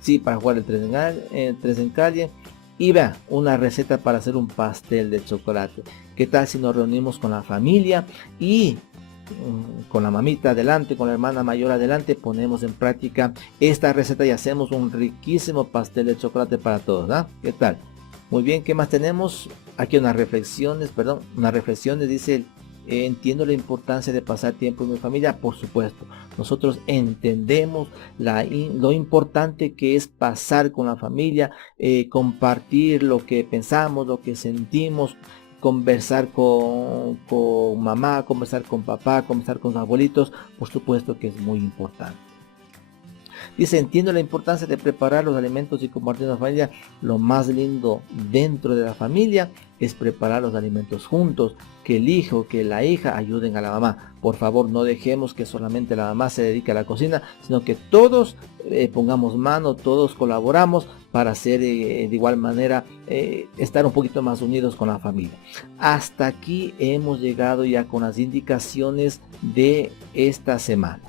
Sí, para jugar el 3 en calle. Y vea, una receta para hacer un pastel de chocolate. ¿Qué tal si nos reunimos con la familia y con la mamita adelante, con la hermana mayor adelante, ponemos en práctica esta receta y hacemos un riquísimo pastel de chocolate para todos, ¿no? ¿Qué tal? Muy bien, ¿qué más tenemos? Aquí unas reflexiones, dice: entiendo la importancia de pasar tiempo en mi familia. Por supuesto, nosotros entendemos lo importante que es pasar con la familia, compartir lo que pensamos, lo que sentimos, conversar con mamá, conversar con papá, conversar con los abuelitos. Por supuesto que es muy importante. Dice: entiendo la importancia de preparar los alimentos y compartir con la familia. Lo más lindo dentro de la familia es preparar los alimentos juntos, que el hijo, que la hija ayuden a la mamá. Por favor, no dejemos que solamente la mamá se dedique a la cocina, sino que todos pongamos mano, todos colaboramos para hacer de igual manera estar un poquito más unidos con la familia. Hasta aquí hemos llegado ya con las indicaciones de esta semana.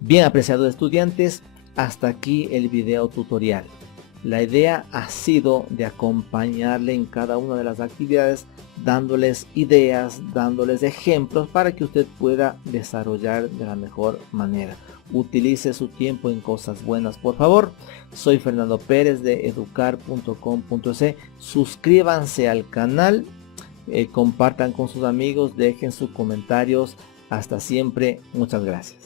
Bien, apreciados estudiantes, hasta aquí el video tutorial. La idea ha sido de acompañarle en cada una de las actividades, dándoles ideas, dándoles ejemplos para que usted pueda desarrollar de la mejor manera. Utilice su tiempo en cosas buenas, por favor. Soy Fernando Pérez de educar.com.es. Suscríbanse al canal, compartan con sus amigos, dejen sus comentarios. Hasta siempre, muchas gracias.